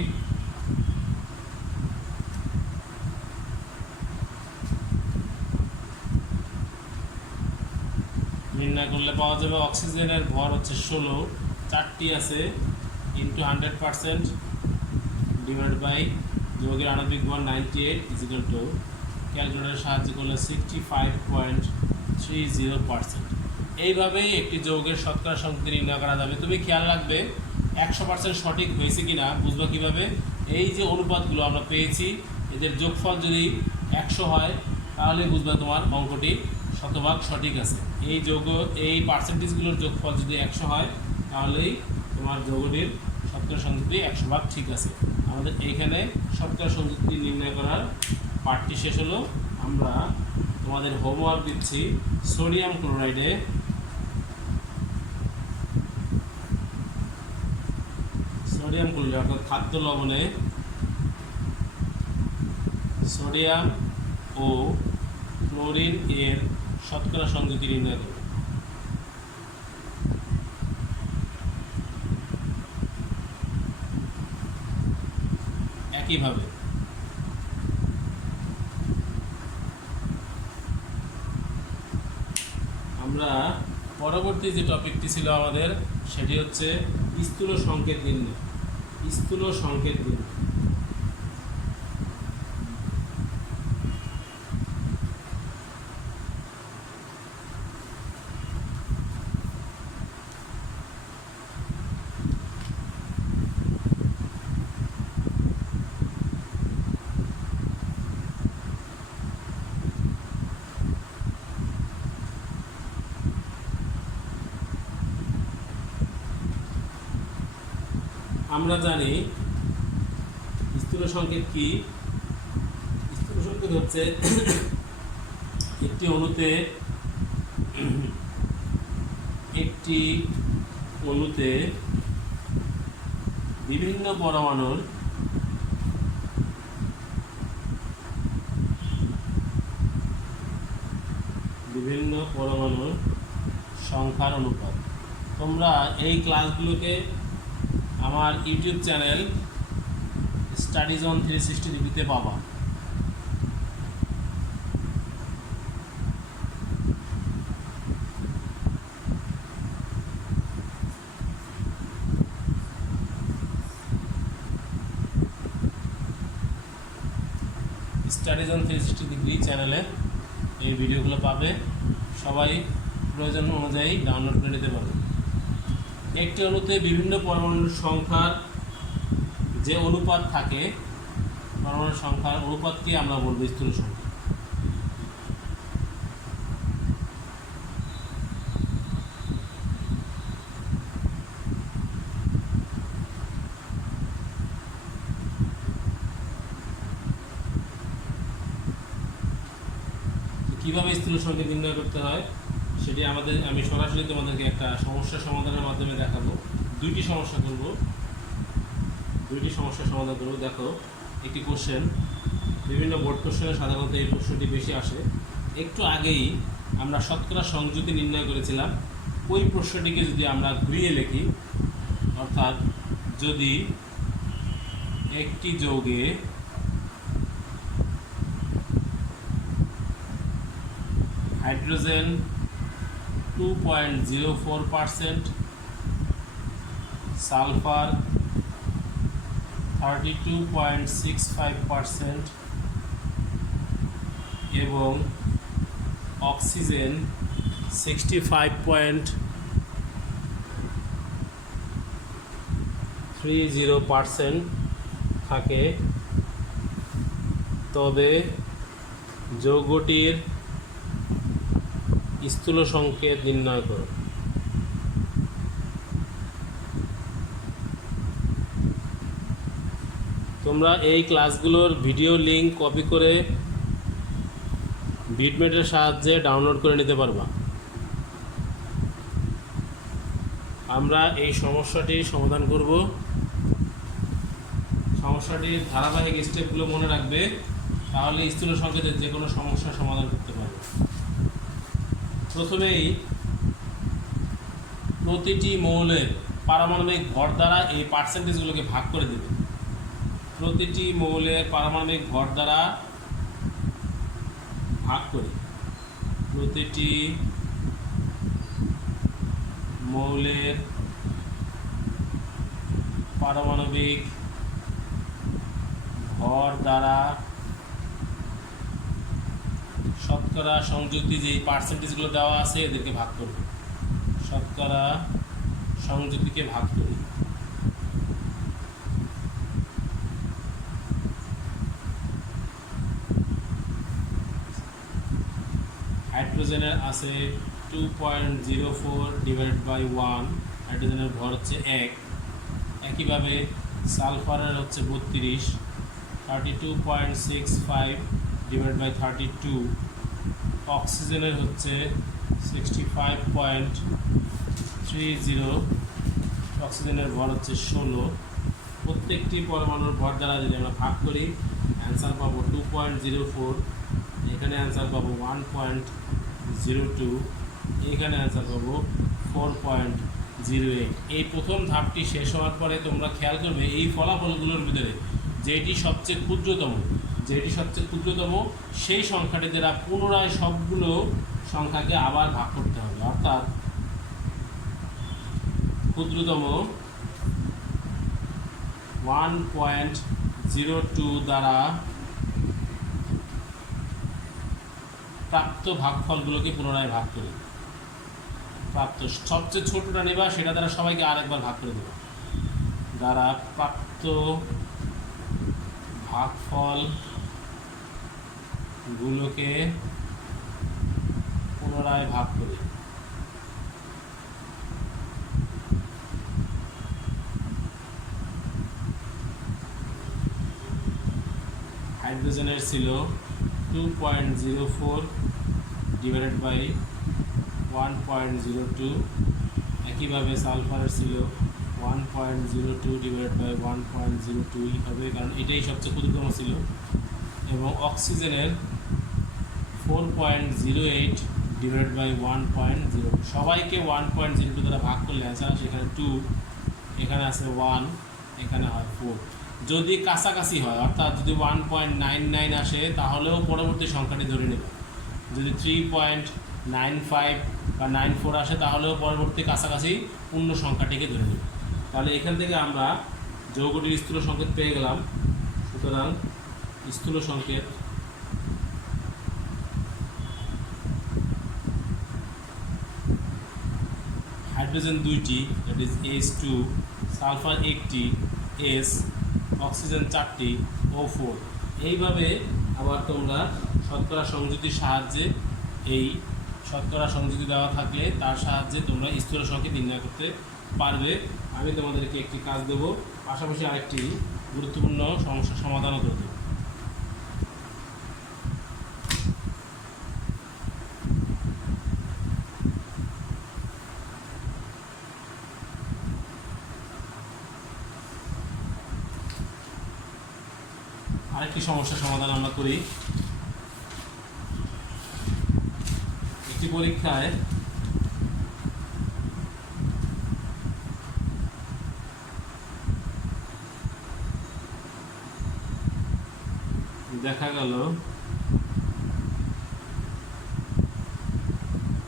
নির্ণয় করলে পাওয়া যাবে অক্সিজেনের ভর হচ্ছে 16, 4টি আছে, ইন্টু 100% ডিভাইড বাই যৌগের আণবিক ভর 98 ক্যালকুলেটরের সাহায্যে করলে 65.30%। এইভাবেই একটি যৌগের শতকরা সংযুতি নির্ণয় করা যাবে। তুমি খেয়াল রাখবে 100% সঠিক হয়েছে কিনা বুঝবা কিভাবে, এই যে অনুপাতগুলো আমরা পেয়েছি এদের যোগফল যদি 100 হয় তাহলে বুঝবা তোমার অঙ্কটি শতভাগ সঠিক আছে। এই পার্সেন্টেজগুলোর যোগফল যদি 100 হয় তাহলেই তোমার যৌগটির শতকরা সংযুতি 100 ভাগ ঠিক আছে। আমাদের এইখানে শতকরা সংযুতি নির্ণয় করার পার্টটি শেষ হলো। আমরা তোমাদের হোমওয়ার্ক দিচ্ছি সোডিয়াম ক্লোরাইডে অর্থাৎ খাদ্য লবণে সোডিয়াম ও ক্লোরিন এর শতকরা সংযুতি নির্ণয় করবে। একইভাবে আমরা পরবর্তী যে টপিকটি ছিল আমাদের সেটি হচ্ছে স্থূল সংকেত নির্ণয়। আমরা জানি স্থূল সংকেত কি। স্থূল সংকেত হচ্ছে একটি অণুতে বিভিন্ন পরমাণুর সংখ্যার অনুপাত। তোমরা এই ক্লাসগুলোকে আমার ইউটিউব চ্যানেল স্টাডিজ অন 360 ডিগ্রিতে পাবা। স্টাডিজ অন 360 ডিগ্রি চ্যানেলে এই ভিডিওগুলো পাবে, সবাই প্রয়োজন অনুযায়ী ডাউনলোড করে নিতে পারবে। একটি অণুতে বিভিন্ন পরমাণুর সংখ্যার যে অনুপাত থাকে, পরমাণুর সংখ্যার অনুপাতকে আমরা বলবো স্থূল সংখ্যা। কিভাবে স্থূল সংকেত নির্ণয় করতে হয় সেটি আমি সরাসরি তোমাদেরকে একটা সমস্যা সমাধানের মাধ্যমে দেখাবো। দুইটি সমস্যার সমাধান করবো। দেখো, একটি কোশ্চেন, বিভিন্ন বোর্ড কোশ্চেনে সাধারণত এই প্রশ্নটি বেশি আসে। একটু আগেই আমরা শতকরা সংযুতি নির্ণয় করেছিলাম। ওই প্রশ্নটিকে যদি আমরা ঘুরিয়ে লিখি, অর্থাৎ যদি একটি যৌগে হাইড্রোজেন 2.04%, সালফার 32.65% এবং অক্সিজেন 65.30% থাকে, তবে যৌগটির স্থূল সংকেত নির্ণয় করো। তোমরা এই ক্লাসগুলোর ভিডিও লিঙ্ক কপি করে বিটমেটের সাহায্যে ডাউনলোড করে নিতে পারবা। আমরা এই সমস্যাটি সমাধান করব। সমস্যাটির ধারাবাহিক স্টেপগুলো মনে রাখবে, তাহলে স্থূল সংকেতের যে কোনো সমস্যার সমাধান করতে পারবে। প্রথমেই প্রতিটি মৌলের পারমাণবিক ভর দ্বারা এই পার্সেন্টেজগুলোকে ভাগ করে দেবে। প্রতিটি মৌলের পারমাণবিক ভর দ্বারা ভাগ করি। প্রতিটি মৌলের পারমাণবিক ভর দ্বারা শতকরা সংযুক্তি যে পার্সেন্টেজগুলো দেওয়া আছে এদেরকে ভাগ করব। শতকরা সংযুক্তিকে ভাগ করি। হাইড্রোজেনের আছে 2.04 ডিভাইডেড বাই 1, হাইড্রোজেনের ভর হচ্ছে 1। একইভাবে সালফারের হচ্ছে 32, 32.65 ডিভাইড বাই 32। অক্সিজেনের হচ্ছে 65.30, অক্সিজেনের ভর হচ্ছে 16। প্রত্যেকটি পরমাণুর ভর দ্বারা যদি আমরা ভাগ করি, অ্যান্সার পাবো 2.04, এখানে অ্যান্সার পাবো 1.02, এখানে অ্যান্সার পাবো 4.08। এই প্রথম ধাপটি শেষ হওয়ার পরে তোমরা খেয়াল করবে এই ফলাফলগুলোর ভিতরে যেটি সবচেয়ে ক্ষুদ্রতম সেই সংখ্যাটি দ্বারা পুনরায় সবগুলো সংখ্যাকে আবার ভাগ করতে হবে। অর্থাৎ ক্ষুদ্রতম 1.02 দ্বারা প্রাপ্ত ভাগফলগুলোকে পুনরায় ভাগ করি। প্রাপ্ত সবচেয়ে ছোটটা নেবা, সেটা দ্বারা সবাইকে আরেকবার ভাগ করে দেবা। দ্বারা প্রাপ্ত ভাগফলগুলোকে পুনরায় ভাগ করি। হাইড্রোজেনের ছিল 2.04 ডিভাইডেড বাই 1.02, একইভাবে সালফারের ছিল 1.02 ডিভাইডেড বাই 1.02 হবে, কারণ এটাই সবচেয়ে ক্ষুদ্রতম ছিল। এবং অক্সিজেনের 4.08 ডিভাইডেড বাই 1.02। সবাইকে 1.02 দ্বারা ভাগ করলে অ্যান্সার আসে এখানে 2, এখানে আছে 1, এখানে হয় 4। যদি কাছাকাছি হয়, অর্থাৎ যদি 1.99 আসে, তাহলেও পরবর্তী সংখ্যাটি ধরে নেবে। যদি 3.95 বা 94 আসে, তাহলেও পরবর্তী কাছাকাছি পূর্ণ সংখ্যাটিকে ধরে নেবে। তাহলে এখান থেকে আমরা যৌগটির স্থূল সংকেত পেয়ে গেলাম। সুতরাং স্থূল সংকেত হাইড্রোজেন 2টি, দ্যাট ইজ H2, সালফার 1টি, S, অক্সিজেন 4টি, O4। এইভাবে আবার তোমরা শতকরা সংযুতির সাহায্যে, এই শতকরা সংযুতি দেওয়া থাকলে তার সাহায্যে তোমরা স্থূল সংকেত নির্ণয় করতে পারবে। আমি তোমাদেরকে একটি কাজ দেব, পাশাপাশি আরেকটি গুরুত্বপূর্ণ সমস্যার সমাধানও করে দেব। আরেকটি সমস্যার সমাধান আমরা করি। একটি পরীক্ষায় দেখা গেল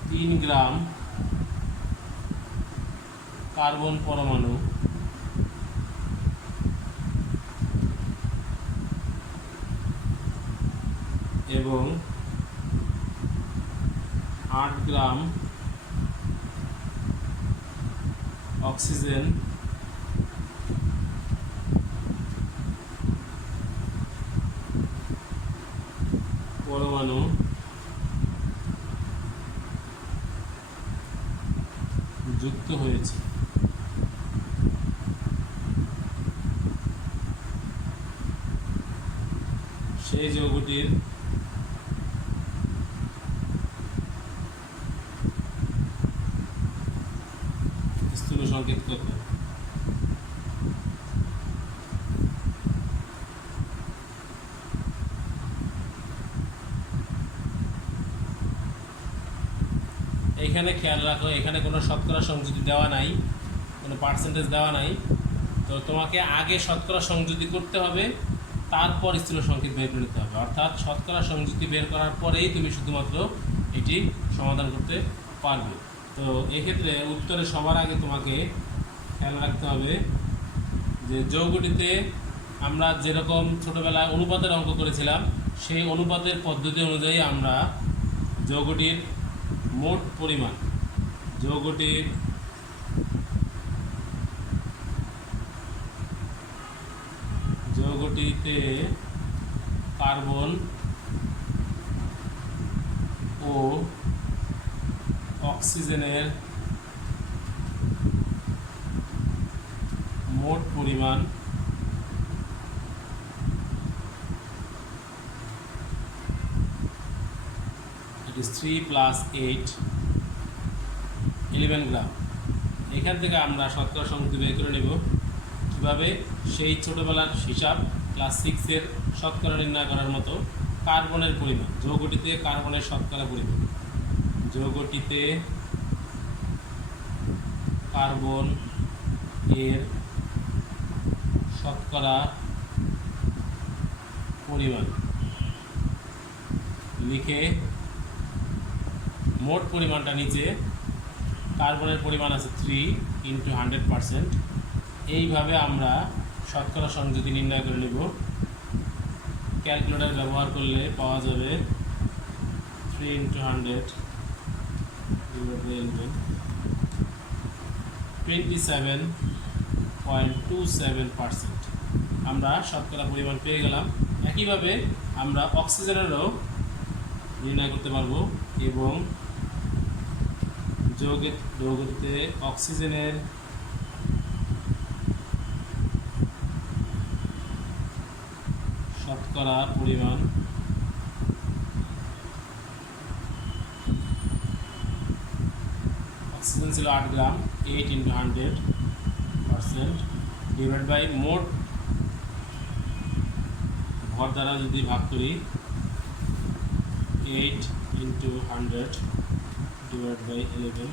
3 গ্রাম কার্বন পরমাণু এবং 8 গ্রাম অক্সিজেন পরমাণু যুক্ত হয়েছে। সেই যৌগটির স্থূল সংকেত কত? এখানে খেয়াল রাখো, এখানে কোনো শতকরা সংযুতি দেওয়া নাই, কোনো পার্সেন্টেজ দেওয়া নাই। তো তোমাকে আগে শতকরা সংযুতি করতে হবে, তারপর স্থূল সংকেত বের করে নিতে হবে। অর্থাৎ শতকরা সংযুতি বের করার পরেই তুমি শুধুমাত্র এটি সমাধান করতে পারবে। তো এক্ষেত্রে উত্তরে সবার আগে তোমাকে খেয়াল রাখতে হবে যে যৌগটিতে আমরা যেরকম ছোটোবেলায় অনুপাতের অঙ্ক করেছিলাম, সেই অনুপাতের পদ্ধতি অনুযায়ী আমরা যৌগটির মোট পরিমাণ, যৌগটিতে কার্বন ও অক্সিজেনের মোট পরিমাণ it is 3 + 8 11 গ্রাম। এখান থেকে আমরা শতকরা সংযুতি বের করে নেব। কীভাবে? সেই ছোটোবেলার হিসাব ক্লাস 6-এর শতকরা নির্ণয় করার মতো। কার্বনের পরিমাণ, যৌগটিতে কার্বনের শতকরা পরিমাণ, যৌগটিতে কার্বন এর শতকরা পরিমাণ লিখে মোট পরিমাণটা নিচে, কার্বনের পরিমাণ আছে 3 × 100%। এইভাবে আমরা শতকরা সংযুতি নির্ণয় করে নেব। ক্যালকুলেটর ব্যবহার করলে পাওয়া যাবে 3 × 100 27.27%। আমরা শতকরা পরিমাণ পেয়ে গেলাম। একইভাবে আমরা অক্সিজেনেরও নির্ণয় করতে পারবো এবং যৌগটিতে অক্সিজেনের শতকরা পরিমাণ অক্সিজেন ছিল 8 গ্রাম, 8 × 100% ডিভাইড বাই মোট ভর দ্বারা যদি ভাগ করি, 8 × 100 divided by 11,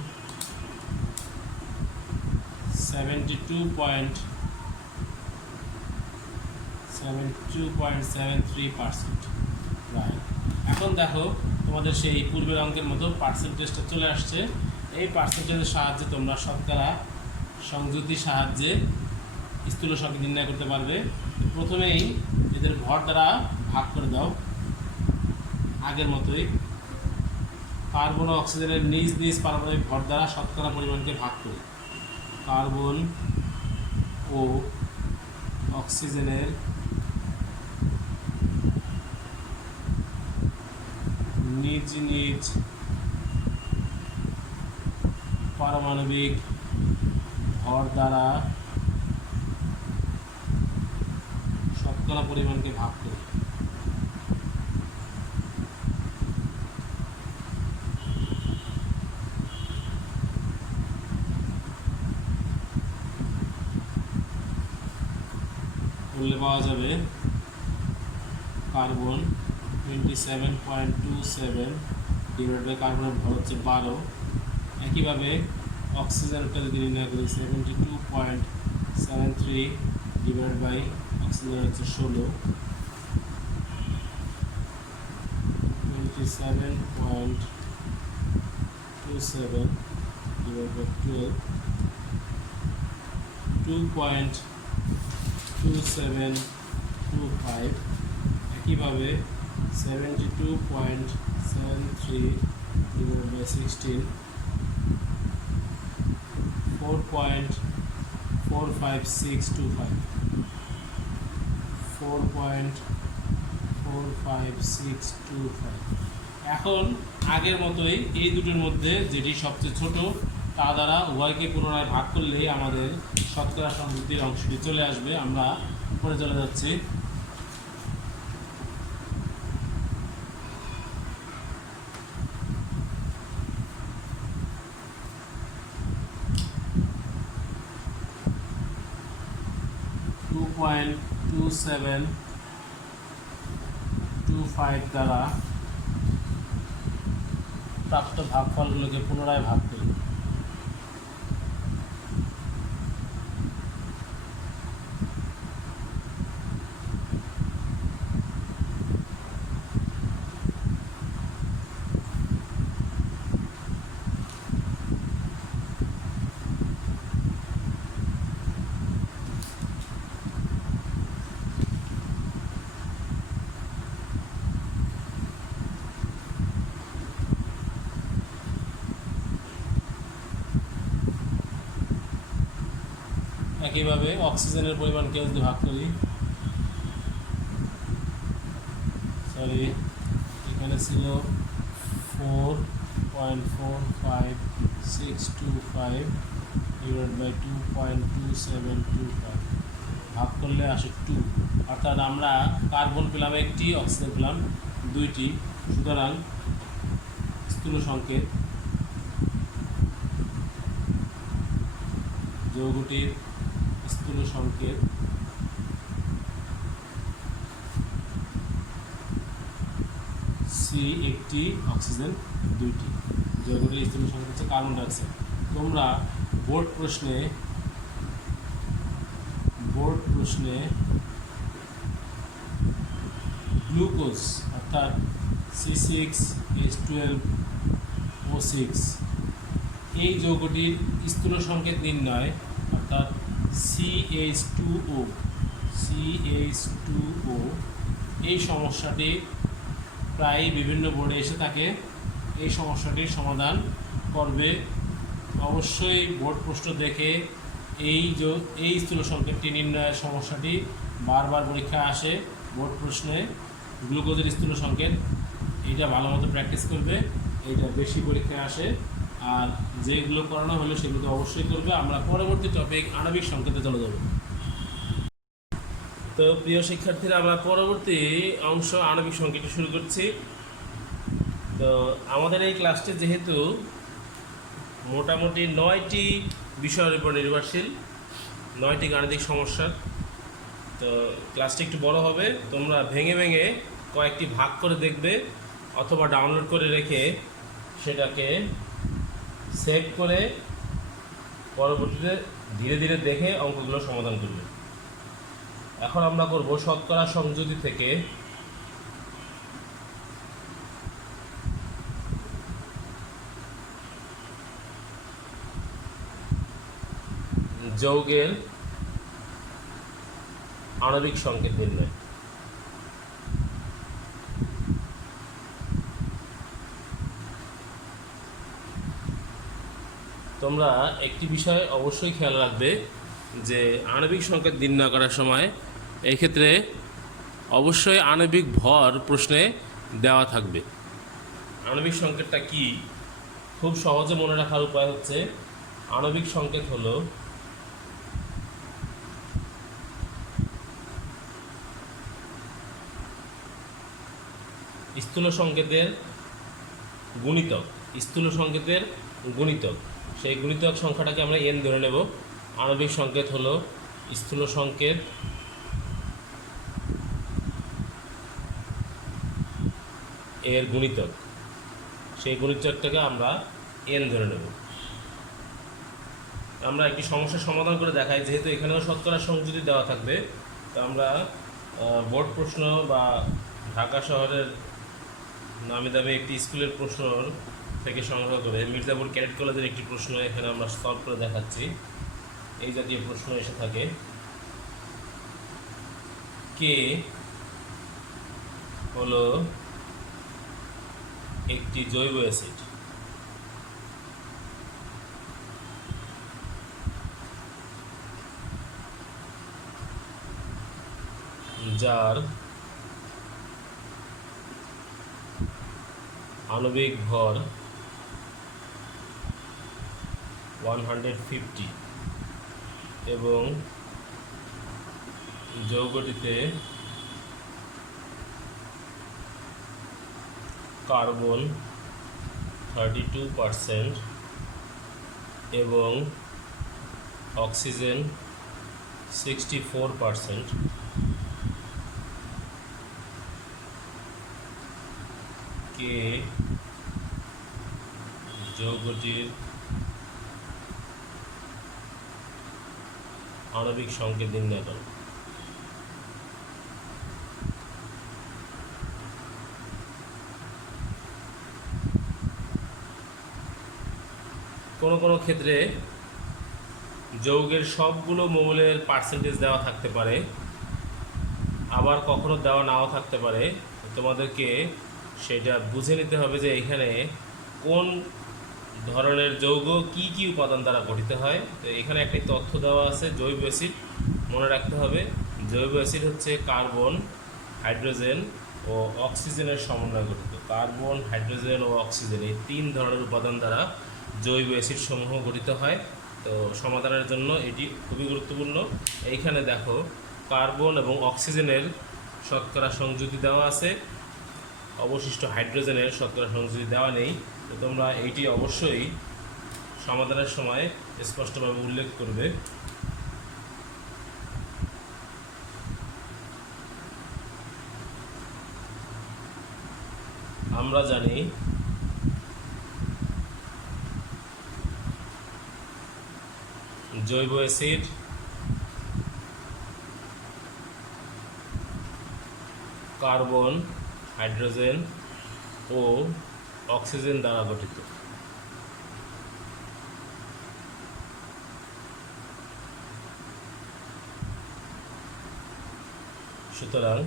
72.73%। রাইট। এখন দেখো তোমাদের সেই পূর্বের অঙ্কের মতো পার্সেন্টেজটা চলে আসছে। এই পার্সেন্টেজের সাহায্যে তোমরা শতকরা সংযুতির সাহায্যে স্থূল সংকেত নির্ণয় করতে পারবে। প্রথমেই এদের ভর দ্বারা ভাগ করে দাও, আগের মতোই। কার্বন ও অক্সিজেনের নিজ নিজ পারমাণবিক ভর দ্বারা শতকরা পরিমাণকে ভাগ করি। কার্বন ও অক্সিজেনের নিজ নিজ পারমাণবিক ভর দ্বারা শতকরা পরিমাণকে ভাগ করি। করলে পাওয়া যাবে কার্বন 27.27 ডিভাইড বাই কার্বনের ভর হচ্ছে 12। একইভাবে অক্সিজেনটা যদি নির্ণয় করি 72.73 ডিভাইড বাই অক্সিজেন হচ্ছে 16, 27.27 ডিভাইড বাই 12, 2.2725। একইভাবে 72.73 ডিভাইড বাই 16, 4.45625, 4.45625। এখন আগের মতোই এই দুটোর মধ্যে যেটি সবচেয়ে ছোট তা দ্বারা উভয়কে পুনরায় ভাগ করলেই আমাদের শতকরা সংযুক্তির অংশটি চলে আসবে। আমরা উপরে চলে যাচ্ছি। .2725 দ্বারা প্রাপ্ত ভাগফলগুলোকে পুনরায় ভাগ করি। একইভাবে অক্সিজেনের পরিমাণকে যদি ভাগ করি, সরি এখানে ছিল 4.45625 ডিভাইড বাই 2.2725 ভাগ করলে আসে 2। অর্থাৎ আমরা কার্বন পেলাম একটি, অক্সিজেন পেলাম দুইটি। সুতরাং স্থূল সংকেত যৌগটির স্থূল সংকেত সি একটি, অক্সিজেন দুইটি। যৌগটির স্থূল সংকেত হচ্ছে কার্বন ডাইঅক্সাইড। তোমরা বোর্ড প্রশ্নে গ্লুকোজ অর্থাৎ C6H12O6 এই যৌগটির স্থূল সংকেত নির্ণয় অর্থাৎ CH2O এই সমস্যাটি প্রায় বিভিন্ন বোর্ডে এসে থাকে। এই সমস্যাটির সমাধান করবে অবশ্যই বোর্ড প্রশ্ন দেখে। এই স্থূল সংকেতটি নির্ণয়ের সমস্যাটি বারবার পরীক্ষায় আসে বোর্ড প্রশ্নে। গ্লুকোজের স্থূল সংকেত এইটা ভালো মতো প্র্যাকটিস করবে, এইটা বেশি পরীক্ষায় আসে। আর যেগুলো করানো হলো সেগুলো অবশ্যই করবে। আমরা পরবর্তী টপিক আণবিক সংকেতে চলে যাব। তো প্রিয় শিক্ষার্থীরা, আমরা পরবর্তী অংশ আণবিক সংকেত শুরু করছি। তো আমাদের এই ক্লাসটি যেহেতু মোটামুটি 9টি বিষয়ের উপর নির্ভরশীল, 9টি গাণিতিক সমস্যা, তো ক্লাসটি একটু বড় হবে। তোমরা ভেঙে ভেঙে কয়েকটি ভাগ করে দেখবে অথবা ডাউনলোড করে রেখে সেটাকে সেভ করে পরবর্তীতে ধীরে ধীরে দেখে অঙ্কগুলো সমাধান করবে। এখন আমরা করব শতকরা সংযুতি থেকে যৌগের আণবিক সংকেত নির্ণয়। তোমরা একটি বিষয় অবশ্যই খেয়াল রাখবে যে আণবিক সংকেত নির্ণয় করার সময় এই ক্ষেত্রে অবশ্যই আণবিক ভর প্রশ্নে দেওয়া থাকবে। আণবিক সংকেতটা কি খুব সহজে মনে রাখার উপায় হচ্ছে, আণবিক সংকেত হলো স্থূল সংকেতের গুণিতক। স্থূল সংকেতের গুণিতক, সেই গুণিতক সংখ্যাটাকে আমরা n ধরে নেব। আণবিক সংকেত হলো স্থূল সংকেত এর গুণিতক, সেই গুণিতকটাকে আমরা এন ধরে নেব। আমরা একটি সমস্যার সমাধান করে দেখাই, যেহেতু এখানেও শতকরা সংযুতি দেওয়া থাকবে। তো আমরা বোর্ড প্রশ্ন বা ঢাকা শহরের নামি দামি একটি স্কুলের প্রশ্ন থেকে সংগ্রহ করে মির্জাপুর ক্যাডেট কলেজের একটি প্রশ্ন এখানে আমরা সলভ করে দেখাচ্ছি। এই জাতীয় প্রশ্ন এসে থাকে, কে হলো একটি জৈব অ্যাসিড যার আণবিক ভর 150 এবং যৌগটিতে কার্বন 32% এবং অক্সিজেন 64%। কে যৌগটির আণবিক সংকেত নির্ণয় করো। কোনো কোনো ক্ষেত্রে যৌগের সবগুলো মৌলের পার্সেন্টেজ দেওয়া থাকতে পারে, আবার কখনো দেওয়া নাও থাকতে পারে। তোমাদেরকে সেটা বুঝে নিতে হবে যে এখানে কোন ধরনের যৌগ কি কি উপাদান দ্বারা গঠিত হয়। তো এখানে একটি তথ্য দেওয়া আছে, জৈব অ্যাসিড। মনে রাখতে হবে জৈব অ্যাসিড হচ্ছে কার্বন, হাইড্রোজেন ও অক্সিজেনের সমন্বয়ে গঠিত। কার্বন, হাইড্রোজেন ও অক্সিজেন এই তিন ধরনের উপাদান দ্বারা জৈব অ্যাসিড সমূহ গঠিত হয়। তো সমাধানের জন্য এটি খুবই গুরুত্বপূর্ণ। এইখানে দেখো কার্বন এবং অক্সিজেনের শতকরা সংযুতি দেওয়া আছে, অবশিষ্ট হাইড্রোজেনের শতকরা সংযুতি দেওয়া নেই। তো তোমরা এইটি অবশ্যই সমাধানের সময় স্পষ্টভাবে উল্লেখ করবে। আমরা জানি জৈব অ্যাসিড কার্বন, হাইড্রোজেন ও অক্সিজেন দ্বারা গঠিত। সুতরাং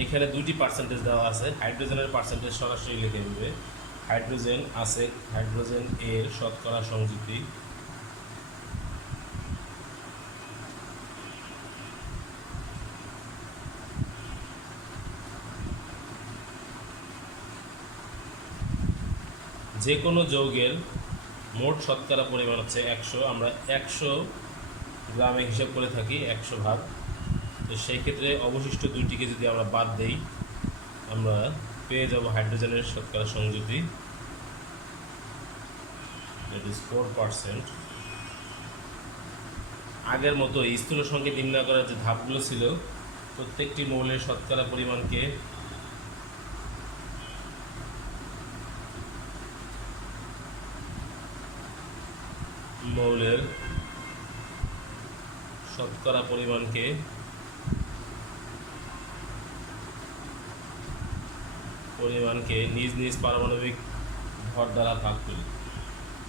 এইখানে দুটি পার্সেন্টেজ দেওয়া আছে, হাইড্রোজেনের পার্সেন্টেজ সরাসরি লিখে দেবে। হাইড্রোজেন আছে, হাইড্রোজেন এর শতকরা সংযুতি যে কোনো যৌগের মোট শতকরা পরিমাণ হচ্ছে 100। আমরা 100 গ্রামে হিসাব করে থাকি, 100 ভাগ। তো সেই ক্ষেত্রে অবশিষ্ট দুইটিকে যদি আমরা বাদ দেই, আমরা পেয়ে যাব হাইড্রোজেনের শতকরা সংযুতি, দ্যাট ইজ 4%। আগের মতো স্থূল সংকেত নির্ণয় করার যে ধাপগুলো ছিল, প্রত্যেকটি মৌলের শতকরা পরিমাণকে মৌলের শতকরা পরিমাণকে নিজ নিজ পারমাণবিক ভর দ্বারা ভাগ করি,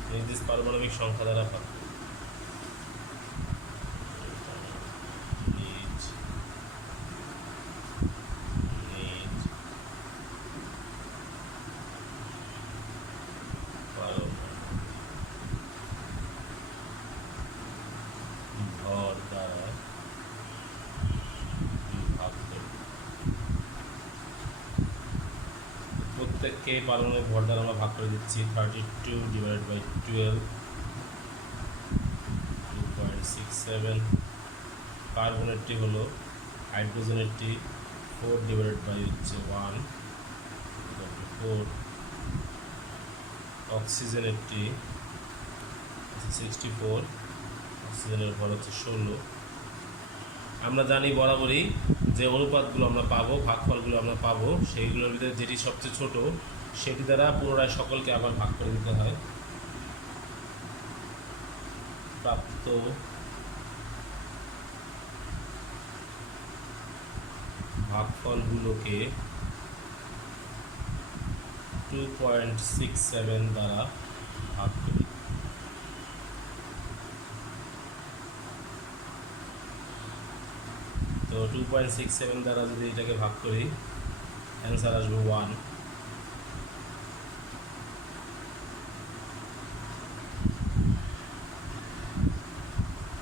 নিজ নিজ পারমাণবিক সংখ্যা দ্বারা ভাগ করি। প্রত্যেককে পারমাণবিক ভর দ্বারা আমরা ভাগ করে দিচ্ছি। 32 ডিভাইডেড বাই 12, 2.67। কার্বনেরটি হলো, হাইড্রোজেনেরটি 4 ডিভাইডেড বাই হচ্ছে 1, 4। অক্সিজেনেরটি 64, অক্সিজেনের ভর হচ্ছে 16। আমরা জানি বরাবরই যে অনুপাতগুলো আমরা পাবো, ভাগফলগুলো আমরা পাবো, সেইগুলোর ভিতরে যেটি সবচেয়ে ছোট সেটি দ্বারা পুনরায় সকলকে আবার ভাগ করে দিতে হয়। প্রাপ্ত ভাগফলগুলোকে 2.67 দ্বারা ভাগ করি। তো 2.67 দ্বারা যদি এটাকে ভাগ করি অ্যান্সার আসবে 1।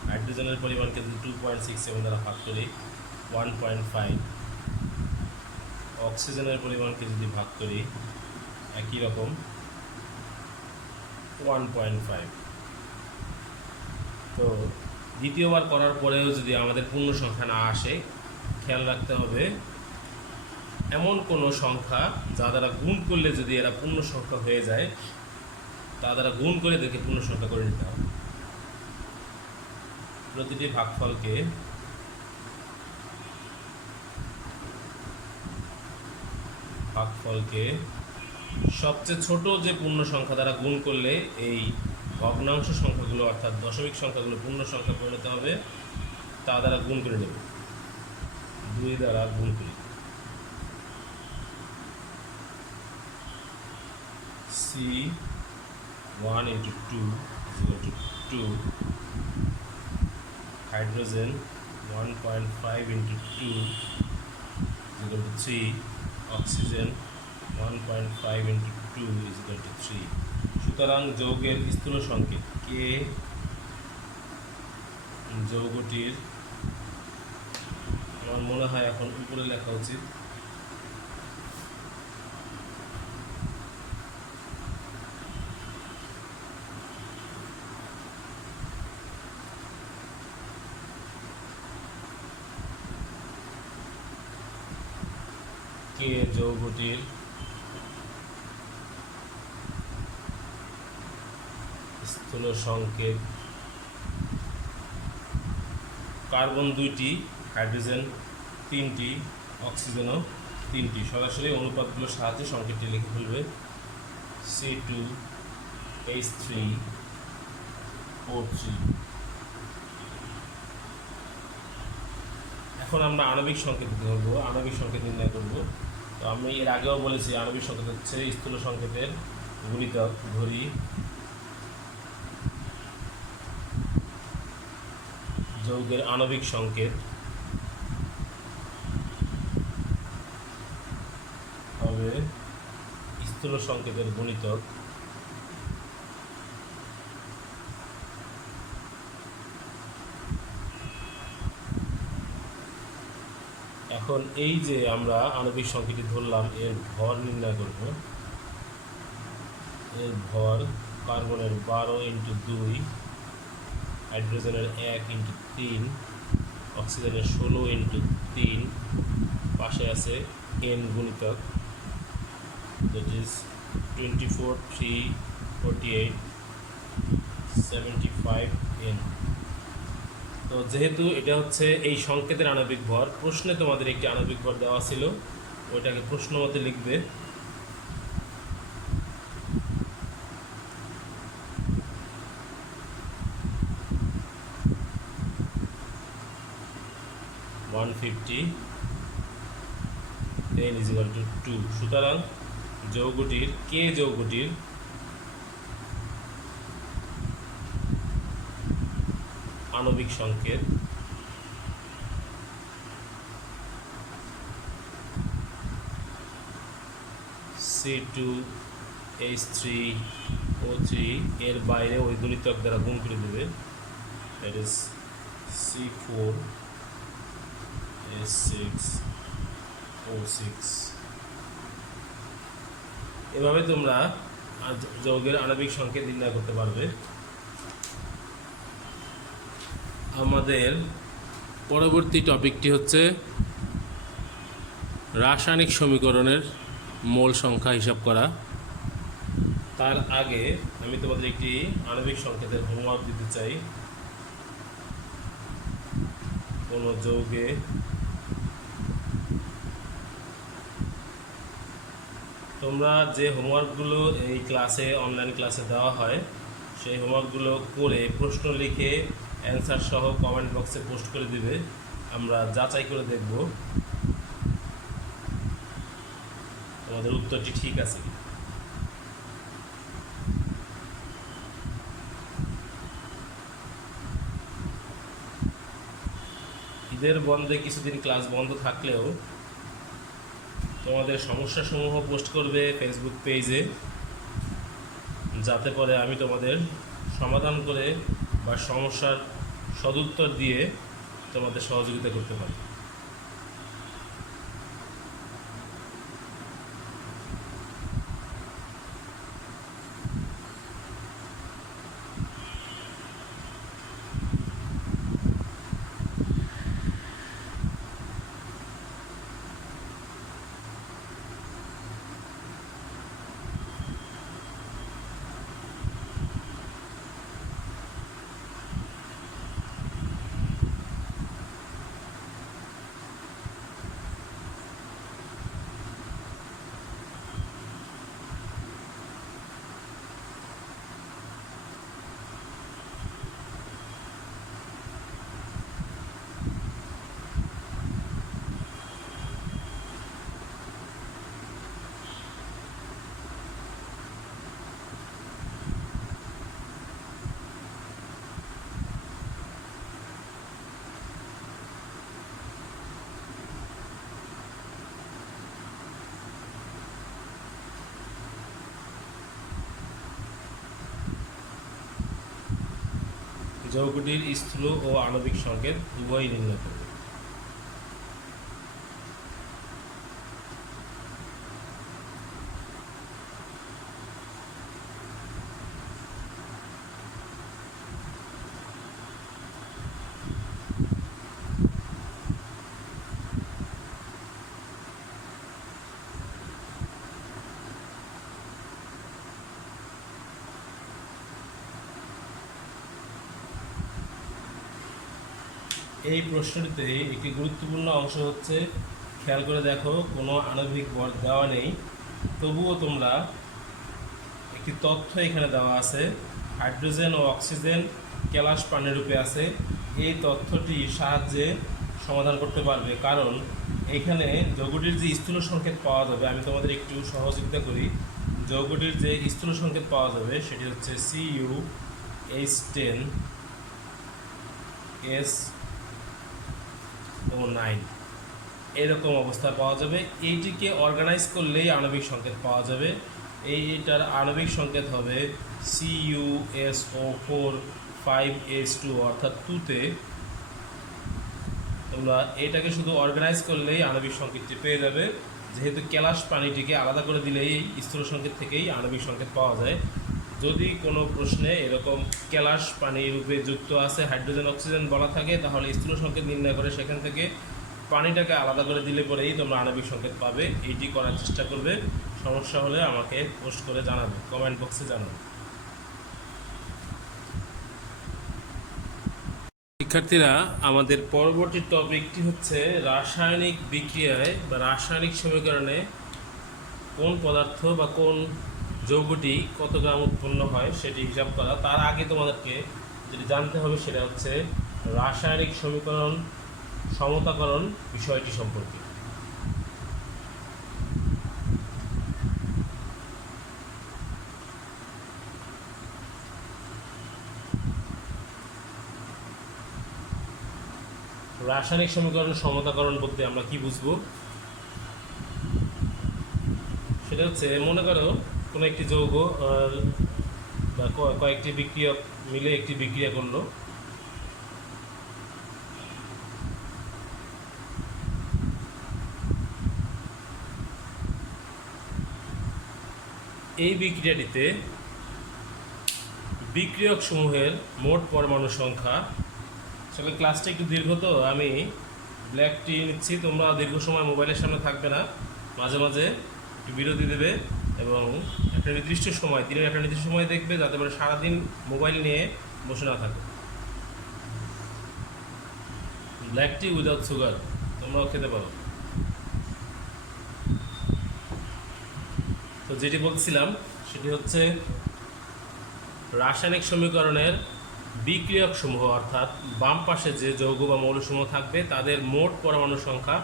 হাইড্রোজেনের পরিমাণকে যদি 2.67 দ্বারা ভাগ করি 1.5। অক্সিজেনের পরিমাণকে যদি ভাগ করি একই রকম 1.5। তো দ্বিতীয়বার করার পরেও যদি আমাদের পূর্ণ সংখ্যা না আসে, খেয়াল রাখতে হবে এমন কোনো সংখ্যা যা দ্বারা গুণ করলে যদি এরা পূর্ণ সংখ্যা হয়ে যায়, তা দ্বারা গুণ করে দেখে পূর্ণ সংখ্যা করে নিতে হবে। প্রতিটি ভাগফলকে সবচেয়ে ছোট যে পূর্ণ সংখ্যা দ্বারা গুণ করলে এই ভগ্নাংশ সংখ্যাগুলো অর্থাৎ দশমিক সংখ্যাগুলো পূর্ণ সংখ্যা করে নিতে হবে, তা দ্বারা গুণ করে নেব। 2 দ্বারা গুণ করি C1 × 2 = 2। হাইড্রোজেন 1.5 × 2 = 3। অক্সিজেন 1.5 × 2 = 3। সুতরাং যৌগের স্থূল সংকেত কে যৌগটির, আমার মনে হয় এখন উপরে লেখা উচিত, কে যৌগটির স্থূল সংকেত কার্বন 2টি, হাইড্রোজেন 3টি, অক্সিজেনও 3টি। সরাসরি অনুপাতগুলোর সাহায্যে সংকেতটি লিখে ফেলবে C2H3O3। এখন আমরা আণবিক সংকেত ধরবো, আণবিক সংকেত নির্ণয় করব। তো আমি এর আগেও বলেছি আণবিক সংকেত হচ্ছে স্থূল সংকেতের গুণিতক। ধরি যৌগের আণবিক সংকেত হবে স্থূল সংকেতের গুণিতক। এখন এই যে আমরা আণবিক সংকেতটি ধরলাম, এর ভর নির্ণয় করব। এর ভর কার্বনের 12 × 2, হাইড্রোজেনের 1 × 3, অক্সিজেনের 16 × 3, পাশে আছে n গুণিতক, দ্যাট ইজ 24, 3, 48, 75 n। তো যেহেতু এটা হচ্ছে এই সংকেতের আণবিক ভর, প্রশ্নে তোমাদের একটি আণবিক ভর দেওয়া ছিল, ওইটাকে প্রশ্ন মতে লিখবে। n = 2। সুতরাং যৌগটির কে যৌগটির আণবিক সংকেত C2H3O3 এর বাইরে ওই গুণিতক দ্বারা গুণ করে দেবে, দ্যাট ইজ C4H6O6। এভাবে তোমরা যৌগের আণবিক সংকেত নির্ণয় করতে পারবে। আমাদের পরবর্তী টপিকটি হচ্ছে রাসায়নিক সমীকরণের মোল সংখ্যা হিসাব করা। তার আগে আমি তোমাদের একটি আণবিক সংকেতের হোমওয়ার্ক দিতে চাই। তো কোনো যৌগে তোমরা যে হোমওয়ার্কগুলো এই ক্লাসে অনলাইন ক্লাসে দেওয়া হয় সেই হোমওয়ার্কগুলো করে প্রশ্ন লিখে অ্যান্সার সহ কমেন্ট বক্সে পোস্ট করে দিবে, আমরা যাচাই করে দেখব তোমাদের উত্তরটি ঠিক আছে। ঈদের বন্ধে কিছুদিন ক্লাস বন্ধ থাকলেও তোমাদের সমস্যাসমূহ পোস্ট করবে ফেসবুক পেজে, যাতে করে আমি তোমাদের সমাধান করে বা সমস্যার সদুত্তর দিয়ে তোমাদের সহযোগিতা করতে পারি। যৌগটির স্থূল ও আণবিক সংকেত উভয়ই নির্ণয় করবে। এই প্রশ্নটিতে একটি গুরুত্বপূর্ণ অংশ হচ্ছে, খেয়াল করে দেখো, কোনো আণবিক ভর দেওয়া নেই, তবুও তোমরা একটি তথ্য এখানে দেওয়া আছে, হাইড্রোজেন ও অক্সিজেন কেলাস পানিরূপে আছে। এই তথ্যটির সাহায্যে সমাধান করতে পারবে, কারণ এখানে যৌগটির যে স্থূল সংকেত পাওয়া যাবে, আমি তোমাদের একটু সহযোগিতা করি। যৌগটির যে স্থূল সংকেত পাওয়া যাবে সেটি হচ্ছে CuH10S09, এরকম অবস্থা পাওয়া যাবে। এইটিকে অর্গানাইজ করলেই আণবিক সংকেত পাওয়া যাবে। এইটার আণবিক সংকেত হবে CuSO4 5H2, অর্থাৎ 2তে। তোমরা এটাকে শুধু অর্গানাইজ করলেই আণবিক সংকেতটি পেয়ে যাবে, যেহেতু কেলাস পানিটিকে আলাদা করে দিলেই স্থূল সংকেত থেকেই আণবিক সংকেত পাওয়া যায়। যদি কোনো প্রশ্নে এরকম কেলাস পানি রূপে যুক্ত আছে, হাইড্রোজেন অক্সিজেন বলা থাকে, তাহলে স্থূল সংকেত নির্ণয় করে সেখান থেকে পানিটাকে আলাদা করে দিলে পরেই তোমরা আণবিক সংকেত পাবে। এইটি করার চেষ্টা করবে। সমস্যা হলে আমাকে পোস্ট করে জানাবে, কমেন্ট বক্সে জানাবে। শিক্ষার্থীরা, আমাদের পরবর্তী টপিকটি হচ্ছে রাসায়নিক বিক্রিয়ায় বা রাসায়নিক সমীকরণে কোন পদার্থ বা কোন যৌগটি কত গ্রাম উৎপন্ন হয় সেটি হিসাব করা। তার আগে তোমাদেরকে যেটি জানতে হবে সেটা হচ্ছে রাসায়নিক সমীকরণ সমতাকরণ বিষয়টি সম্পর্কে। রাসায়নিক সমীকরণ সমতাকরণ বলতে আমরা কি বুঝবো, সেটা হচ্ছে, মনে করো কোনো একটি যৌগ বা কয়েকটি বিক্রিয়ক মিলে একটি বিক্রিয়া করলো। এই বিক্রিয়াটিতে বিক্রিয়ক সমূহের মোট পরমাণু সংখ্যা, আসলে ক্লাসটা একটু দীর্ঘ, তো আমি ব্ল্যাক টি নিচ্ছি। তোমরা দীর্ঘ সময় মোবাইলের সামনে থাকবে না, মাঝে মাঝে একটু বিরতি দেবে এবং একটা নির্দিষ্ট সময়, দিনের একটা নির্দিষ্ট সময় দেখবে, যাতে করে সারাদিন মোবাইল নিয়ে বসে না থাকে। ব্ল্যাক টি উইদাউট সুগার তোমরাও খেতে পারো। তো যেটি বলছিলাম সেটি হচ্ছে রাসায়নিক সমীকরণের বিক্রিয়ক সমূহ, অর্থাৎ বাম পাশে যে যৌগ বা মৌলসমূহ থাকবে তাদের মোট পরমাণু সংখ্যা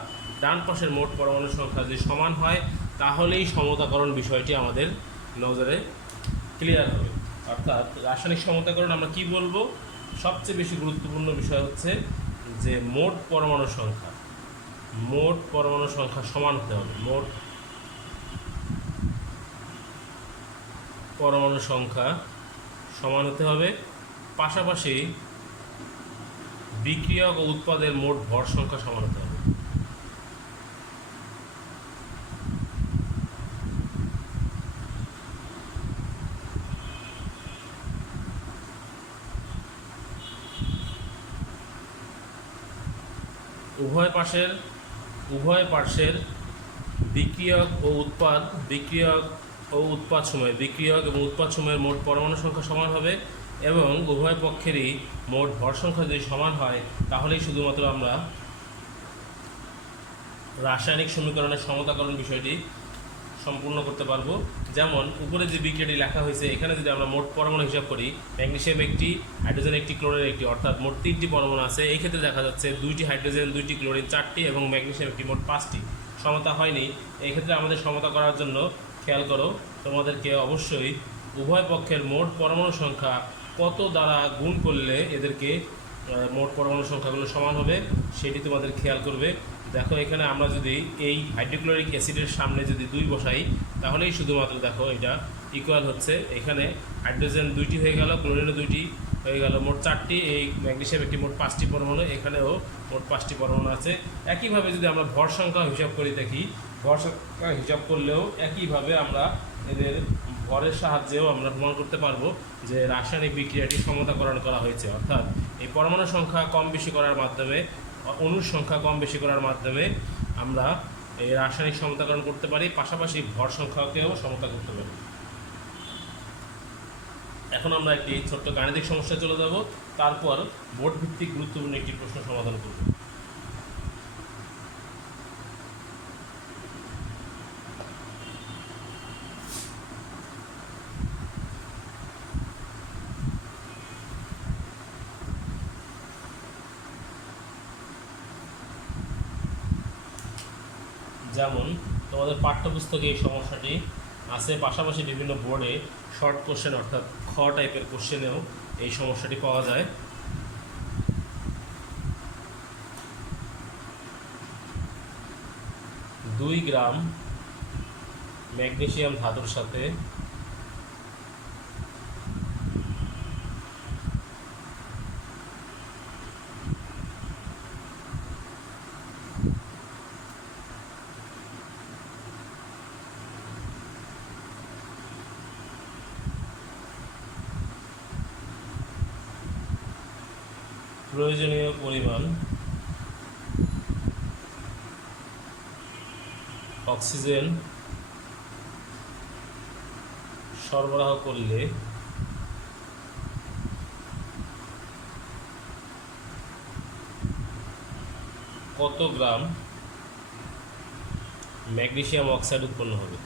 ডান পাশের মোট পরমাণু সংখ্যা যদি সমান হয় তাহলেই সমতাকরণ বিষয়টি আমাদের নজরে ক্লিয়ার হবে। অর্থাৎ রাসায়নিক সমতাকরণ আমরা কি বলবো, সবচেয়ে বেশি গুরুত্বপূর্ণ বিষয় হচ্ছে যে মোট পরমাণু সংখ্যা সমান হতে হবে। মোট পরমাণু সংখ্যা সমান হতে হবে, পাশাপাশি বিক্রিয়ক ও উৎপাদের মোট ভর সংখ্যা সমান হতে হবে। উভয় পার্শ্বের বিক্রিয়ক এবং উৎপাদ সময়ের মোট পরমাণু সংখ্যা সমান হবে এবং উভয় পক্ষেরই মোট ভর সংখ্যা যদি সমান হয় তাহলেই শুধুমাত্র আমরা রাসায়নিক সমীকরণের সমতাকরণ বিষয়টি সম্পূর্ণ করতে পারবো। যেমন উপরে যে বিক্রিয়াটি লেখা হয়েছে এখানে যদি আমরা মোট পরমাণু হিসাব করি, ম্যাগনেসিয়াম একটি, হাইড্রোজেন একটি, ক্লোরিন একটি, অর্থাৎ মোট 3টি পরমাণু আছে। এই ক্ষেত্রে দেখা যাচ্ছে 2টি হাইড্রোজেন, 2টি ক্লোরিন, 4টি এবং ম্যাগনেসিয়াম একটি, মোট 5টি। সমতা হয়নি। এই ক্ষেত্রে আমাদের সমতা করার জন্য খেয়াল করো, তোমাদেরকে অবশ্যই উভয় পক্ষের মোট পরমাণু সংখ্যা কত দ্বারা গুণ করলে এদেরকে মোট পরমাণু সংখ্যাগুলো সমান হবে সেটি তোমাদের খেয়াল করবে। দেখো এখানে আমরা যদি এই হাইড্রোক্লোরিক অ্যাসিডের সামনে যদি 2 বসাই তাহলেই শুধুমাত্র দেখো এটা ইকুয়াল হচ্ছে, এখানে হাইড্রোজেন 2টি হয়ে গেল, ক্লোরিনও 2টি হয়ে গেল, মোট 4টি, এই ম্যাগনেসিয়াম একটি, মোট 5টি পরমাণু, এখানেও মোট 5টি পরমাণু আছে। একইভাবে যদি আমরা ভর সংখ্যা হিসাব করে দেখি, ভর সংখ্যা হিসাব করলেও একইভাবে আমরা এদের ভরের সাহায্যেও আমরা প্রমাণ করতে পারবো যে রাসায়নিক বিক্রিয়াটি সমতাকরণ করা হয়েছে। অর্থাৎ এই পরমাণু সংখ্যা কম বেশি করার মাধ্যমে, অণুর সংখ্যা কম বেশি করার মাধ্যমে আমরা এই রাসায়নিক সমতাকরণ করতে পারি, পাশাপাশি ভর সংখ্যাকেও সমতা করতে পারি। এখন আমরা একটি ছোট্ট গাণিতিক সমস্যা চলে যাব, তারপর বোর্ড ভিত্তিক গুরুত্বপূর্ণ একটি প্রশ্ন সমাধান করব। যেমন তোমাদের পাঠ্যপুস্তকে এই সমস্যাটি আছে, পাশাপাশি বিভিন্ন বোর্ডে শর্ট কোশ্চেন অর্থাৎ খ টাইপের কোশ্চেনেও এই সমস্যাটি পাওয়া যায়। 2 গ্রাম ম্যাগনেসিয়াম ধাতুর সাথে প্রয়োজনীয় পরিমাণ অক্সিজেন সরবরাহ করলে কত গ্রাম ম্যাগনেসিয়াম অক্সাইড উৎপন্ন হবে?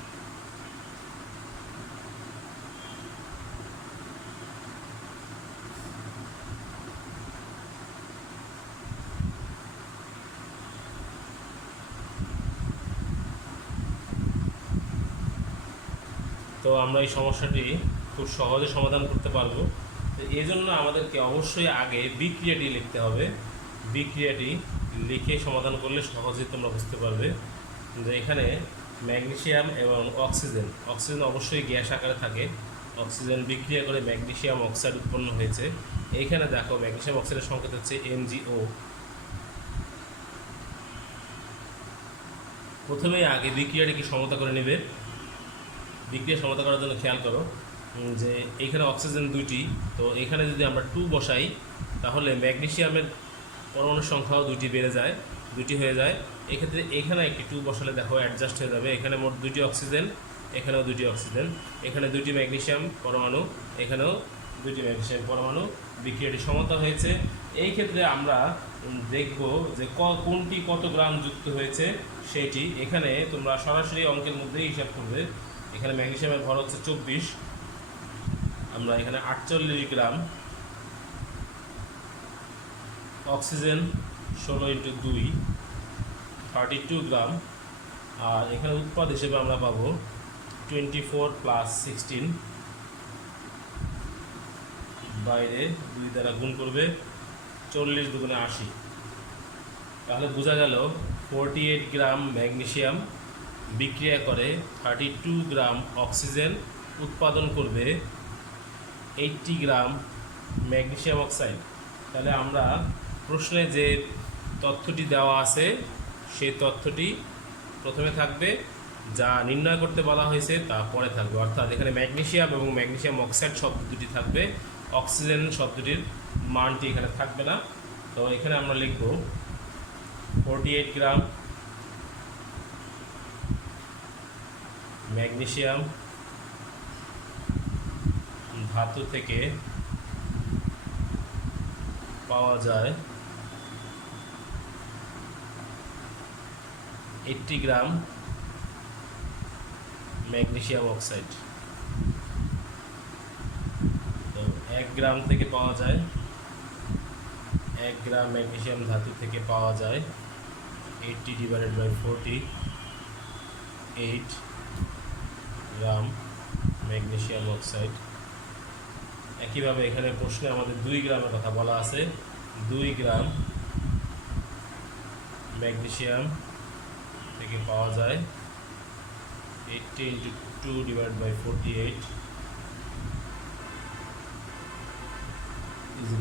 তো আমরা এই সমস্যাটি খুব সহজে সমাধান করতে পারবো। এই জন্য আমাদেরকে অবশ্যই আগে বিক্রিয়াটি লিখতে হবে। বিক্রিয়াটি লিখে সমাধান করলে সহজেই তোমরা বুঝতে পারবে যে এখানে ম্যাগনেসিয়াম এবং অক্সিজেন অবশ্যই গ্যাস আকারে থাকে। অক্সিজেন বিক্রিয়া করে ম্যাগনেসিয়াম অক্সাইড উৎপন্ন হয়েছে। এইখানে দেখো ম্যাগনেসিয়াম অক্সাইডের সংকেত হচ্ছে MgO। প্রথমেই আগে বিক্রিয়াটিকে সমতা করে নেবে। বিক্রিয়া সমতা করার জন্য খেয়াল করো যে এইখানে অক্সিজেন 2টি, তো এখানে যদি আমরা 2 বসাই তাহলে ম্যাগনেসিয়ামের পরমাণুর সংখ্যাও 2টি বেড়ে যায়, 2টি হয়ে যায়। এক্ষেত্রে এখানে একটি 2 বসালে দেখো অ্যাডজাস্ট হয়ে যাবে। এখানে মোট 2টি অক্সিজেন, এখানেও 2টি অক্সিজেন, এখানে 2টি ম্যাগনেসিয়াম পরমাণু, এখানেও দুইটি ম্যাগনেসিয়াম পরমাণু বিক্রিয়াটি সমতা হয়েছে। এই ক্ষেত্রে আমরা দেখব যে কোনটি কত গ্রাম যুক্ত হয়েছে সেটি। এখানে তোমরা সরাসরি অঙ্কের মধ্যেই হিসাব করবে। এখানে ম্যাগনেসিয়ামের ভর হচ্ছে 24, আমরা এখানে 48 গ্রাম, অক্সিজেন 16 × 2 32 গ্রাম, আর এখানে উৎপাদ হিসেবে আমরা পাবো 24 + 16, বাইরে 2 দ্বারা গুণ করবে 40 × 2 = 80। তাহলে বোঝা গেল 48 গ্রাম ম্যাগনেসিয়াম বিক্রিয়া করে 32 গ্রাম অক্সিজেন উৎপাদন করবে 80 গ্রাম ম্যাগনেসিয়াম অক্সাইড। তাহলে আমরা প্রশ্নে যে তথ্যটি দেওয়া আছে সেই তথ্যটি প্রথমে থাকবে, যা নির্ণয় করতে বলা হয়েছে তা পরে থাকবে। অর্থাৎ এখানে ম্যাগনেসিয়াম এবং ম্যাগনেসিয়াম অক্সাইড শব্দ দুটি থাকবে, অক্সিজেন শব্দটির মানটি এখানে থাকবে না। তো এখানে আমরা লিখব 48 গ্রাম ম্যাগনেসিয়াম ধাতু থেকে পাওয়া যায় 80 গ্রাম ম্যাগনেসিয়াম অক্সাইড। তো 1 গ্রাম থেকে পাওয়া যায়, 1 গ্রাম ম্যাগনেসিয়াম ধাতু থেকে পাওয়া যায় 80 / 40, 8 গ্রাম ম্যাগনেসিয়াম অক্সাইড। একইভাবে এখানে প্রশ্নে আমাদের 2 গ্রামের কথা বলা আছে। 2 গ্রাম ম্যাগনেসিয়াম থেকে পাওয়া যায় 80 × 2 / 48 =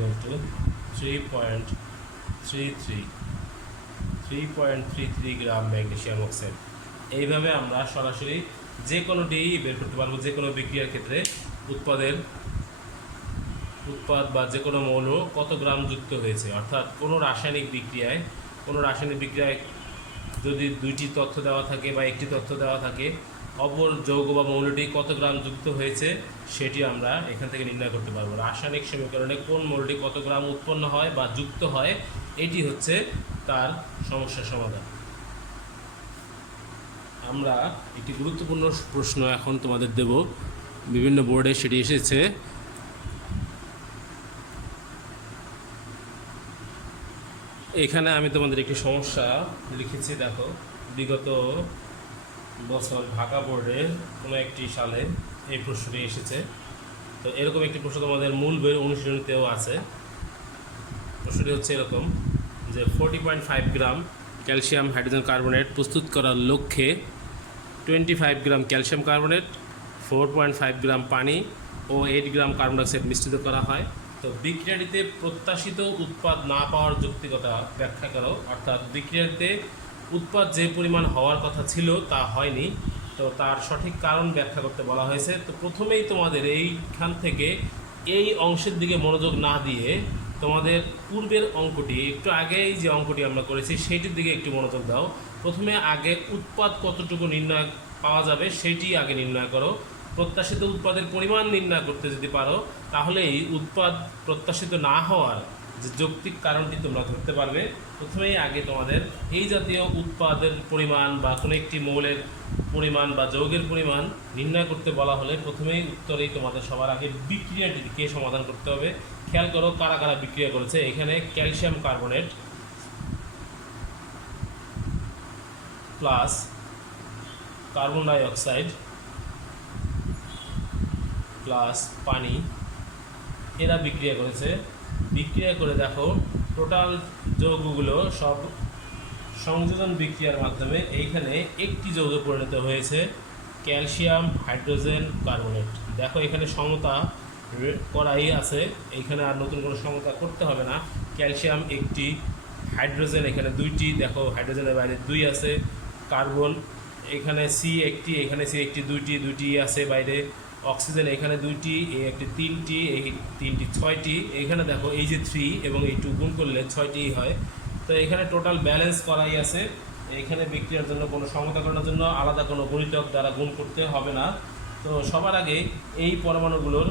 3.33 গ্রাম ম্যাগনেসিয়াম অক্সাইড। এইভাবে আমরা সরাসরি যে কোনোটি বের করতে পারবো। যে কোনো বিক্রিয়ার ক্ষেত্রে উৎপাদ বা যে কোনো মৌল কত গ্রাম যুক্ত হয়েছে, অর্থাৎ কোনো রাসায়নিক বিক্রিয়ায় যদি 2টি তথ্য দেওয়া থাকে বা একটি তথ্য দেওয়া থাকে, অপর যৌগ বা মৌলটি কত গ্রাম যুক্ত হয়েছে সেটি আমরা এখান থেকে নির্ণয় করতে পারবো। রাসায়নিক সমীকরণে কোন মৌলটি কত গ্রাম উৎপন্ন হয় বা যুক্ত হয়, এটি হচ্ছে তার সমস্যার সমাধান। আমরা একটি গুরুত্বপূর্ণ প্রশ্ন এখন তোমাদের দেব, বিভিন্ন বোর্ডে সেটি এসেছে। এখানে আমি তোমাদের একটি সমস্যা লিখেছি, দেখো। বিগত বছর ঢাকা বোর্ডের কোনো একটি সালে এই প্রশ্নটি এসেছে। তো এরকম একটি প্রশ্ন তোমাদের মূল বইয়ের অনুশীলনীতেও আছে। প্রশ্নটি হচ্ছে এরকম যে 40.5 গ্রাম ক্যালসিয়াম হাইড্রোজেন কার্বনেট প্রস্তুত করার লক্ষ্যে 25 গ্রাম ক্যালসিয়াম কার্বনেট, 4.5 গ্রাম পানি ও 8 গ্রাম কার্বন ডাইঅক্সাইড মিশ্রিত করা হয়। তো বিক্রিয়াটিতে প্রত্যাশিত উৎপাদ না পাওয়ার যৌক্তিকতা ব্যাখ্যা করো। অর্থাৎ বিক্রিয়াটিতে উৎপাদ যে পরিমাণ হওয়ার কথা ছিল তা হয়নি, তো তার সঠিক কারণ ব্যাখ্যা করতে বলা হয়েছে। তো প্রথমেই তোমাদের এইখান থেকে এই অংশের দিকে মনোযোগ না দিয়ে তোমাদের পূর্বের অঙ্কটি, একটু আগেই যে অঙ্কটি আমরা করেছি সেইটির দিকে একটু মনোযোগ দাও। প্রথমে আগে উৎপাদ কতটুকু নির্ণয় পাওয়া যাবে সেটি আগে নির্ণয় করো। প্রত্যাশিত উৎপাদের পরিমাণ নির্ণয় করতে যদি পারো, তাহলেই উৎপাদ প্রত্যাশিত না হওয়ার যে যৌক্তিক কারণটি তোমরা ধরতে পারবে। প্রথমেই আগে তোমাদের এই জাতীয় উৎপাদের পরিমাণ বা কোনো একটি মৌলের পরিমাণ বা যৌগের পরিমাণ নির্ণয় করতে বলা হলে প্রথমেই উত্তরেই তোমাদের সবার আগে বিক্রিয়াটিকে সমাধান করতে হবে। খেয়াল করো কারা কারা বিক্রিয়া করেছে। এখানে calcium carbonate plus carbon die oxide plus পানি, এরা বিক্রিয়া করেছে। বিক্রিয়া করে দেখো টোটাল যৌগগুলো সব সংযোজন বিক্রিয়ার মাধ্যমে এইখানে একটি যৌগে পরিণত হয়েছে, ক্যালসিয়াম হাইড্রোজেন কার্বনেট। দেখো এখানে সমতা করাই আছে, এইখানে আর নতুন কোনো সমতা করতে হবে না। ক্যালসিয়াম একটি, হাইড্রোজেন এখানে 2টি, দেখো হাইড্রোজেনের বাইরে 2 আছে, কার্বন এখানে সি একটি, এখানে সি একটি, 2টি আছে বাইরে, অক্সিজেন এখানে 2টি, এই একটি 3টি, এই 3টি 6টি, এখানে দেখো এই যে 3 এবং এই 2 গুণ করলে 6টি হয়। তো এখানে টোটাল ব্যালেন্স করাই আছে। এখানে বিক্রিয়ার জন্য কোনো সমতাকরণের জন্য আলাদা কোনো গুণিতক দ্বারা গুণ করতে হবে না। তো সবার আগে এই পরমাণুগুলোর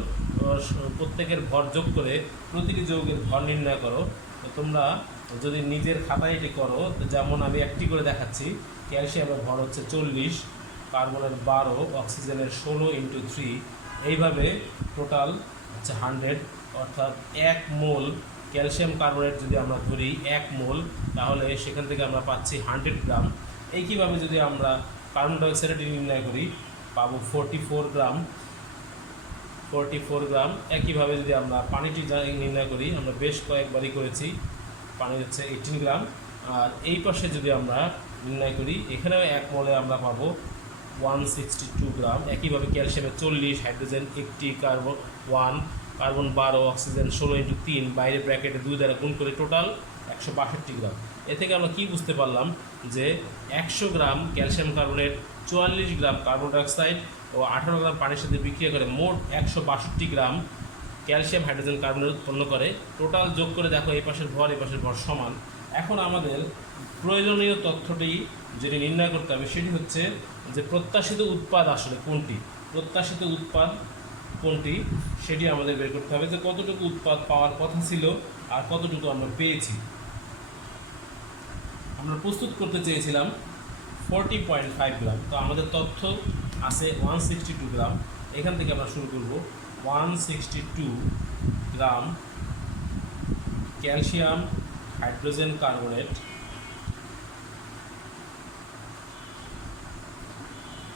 প্রত্যেকের ভর যোগ করে প্রতিটি যৌগের ভর নির্ণয় করো। তো তোমরা যদি নিজের খাতায় এটি করো, তো যেমন আমি একটি করে দেখাচ্ছি। ক্যালসিয়ামের ভর হচ্ছে 40, কার্বনের 12, অক্সিজেনের 16 × 3, এইভাবে টোটাল হচ্ছে 100। অর্থাৎ 1 মোল ক্যালসিয়াম কার্বনেট যদি আমরা ধরি 1 মোল, তাহলে সেখান থেকে আমরা পাচ্ছি 100 গ্রাম। একইভাবে যদি আমরা কার্বন ডাইঅক্সাইডটি নির্ণয় করি পাবো 44 গ্রাম। একইভাবে যদি আমরা পানিটি নির্ণয় করি, আমরা বেশ কয়েকবারই করেছি, পানি হচ্ছে 18 গ্রাম। আর এই পাশে যদি আমরা নির্ণয় করি, এখানেও 1 মোলে আমরা পাবো 162 গ্রাম। একইভাবে ক্যালসিয়ামের 40, হাইড্রোজেন 80, কার্বন 1, কার্বন 12, অক্সিজেন 16 × 3, বাইরে ব্র্যাকেটে 2 দ্বারা গুণ করে টোটাল 162 গ্রাম। এ থেকে আমরা কি বুঝতে পারলাম যে 100 gram calcium carbonate 44 gram carbon dioxide ও 18 গ্রাম পানির সাথে বিক্রিয়া করে মোট 162 গ্রাম ক্যালসিয়াম হাইড্রোজেন কার্বনেট উৎপন্ন করে। টোটাল যোগ করে দেখো এই পাশের ভর সমান। এখন আমাদের প্রয়োজনীয় তথ্যটি যেটি নির্ণয় করতে হবে সেটি হচ্ছে যে প্রত্যাশিত উৎপাদ আসলে কোনটি, সেটি আমাদের বের করতে হবে, যে কতটুকু উৎপাদ পাওয়ার কথা ছিল আর কতটুকু আমরা পেয়েছি। আমরা প্রস্তুত করতে চেয়েছিলাম 40.5 গ্রাম, তো আমাদের তথ্য আছে 162 গ্রাম। এখান থেকে আমরা শুরু করব। 162 গ্রাম ক্যালসিয়াম হাইড্রোজেন কার্বনেট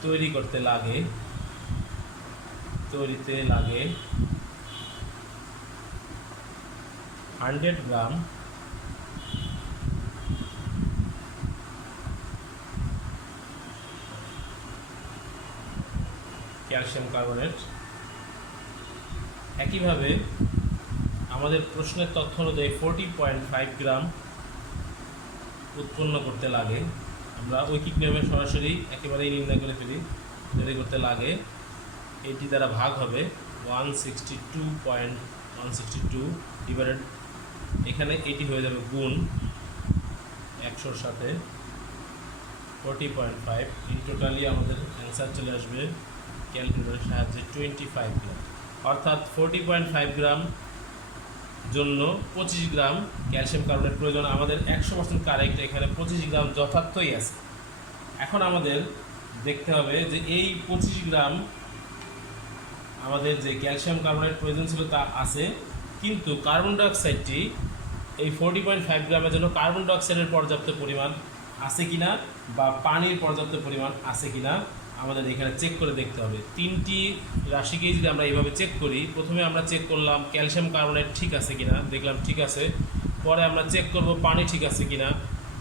তৈরিতে লাগে 100 গ্রাম ক্যালসিয়াম কার্বনেট। একইভাবে আমাদের প্রশ্নের তথ্য অনুযায়ী 40.5 গ্রাম উৎপন্ন করতে লাগে। আমরা ঐকিক নিয়মে সরাসরি একেবারেই নির্ণয় করে ফেলি। তৈরি করতে লাগে, এটি দ্বারা ভাগ হবে 162.162 ডিভাইডেড, এখানে এটি হয়ে যাবে গুণ 100-র সাথে 40.5। ইন টোটালি আমাদের অ্যান্সার চলে আসবে ক্যালকুলেটরের সাহায্যে 25 গ্রাম। অর্থাৎ 40.5 গ্রাম জন্য 25 গ্রাম ক্যালসিয়াম কার্বনেট প্রয়োজন। আমাদের 100% কারেক্ট, এখানে 25 গ্রাম যথার্থই আছে। এখন আমাদের দেখতে হবে যে এই 25 গ্রাম আমাদের যে ক্যালসিয়াম কার্বনেট প্রয়োজন ছিল তা আছে, কিন্তু কার্বন ডাইঅক্সাইডটি এই 40.5 গ্রামের জন্য কার্বন ডাইঅক্সাইডের পর্যাপ্ত পরিমাণ আছে কিনা বা পানির পর্যাপ্ত পরিমাণ আছে কিনা আমাদের এখানে চেক করে দেখতে হবে। 3টি রাশিকেই যদি আমরা এইভাবে চেক করি, প্রথমে আমরা চেক করলাম ক্যালসিয়াম কার্বনেট ঠিক আছে কিনা, দেখলাম ঠিক আছে। পরে আমরা চেক করব পানি ঠিক আছে কিনা,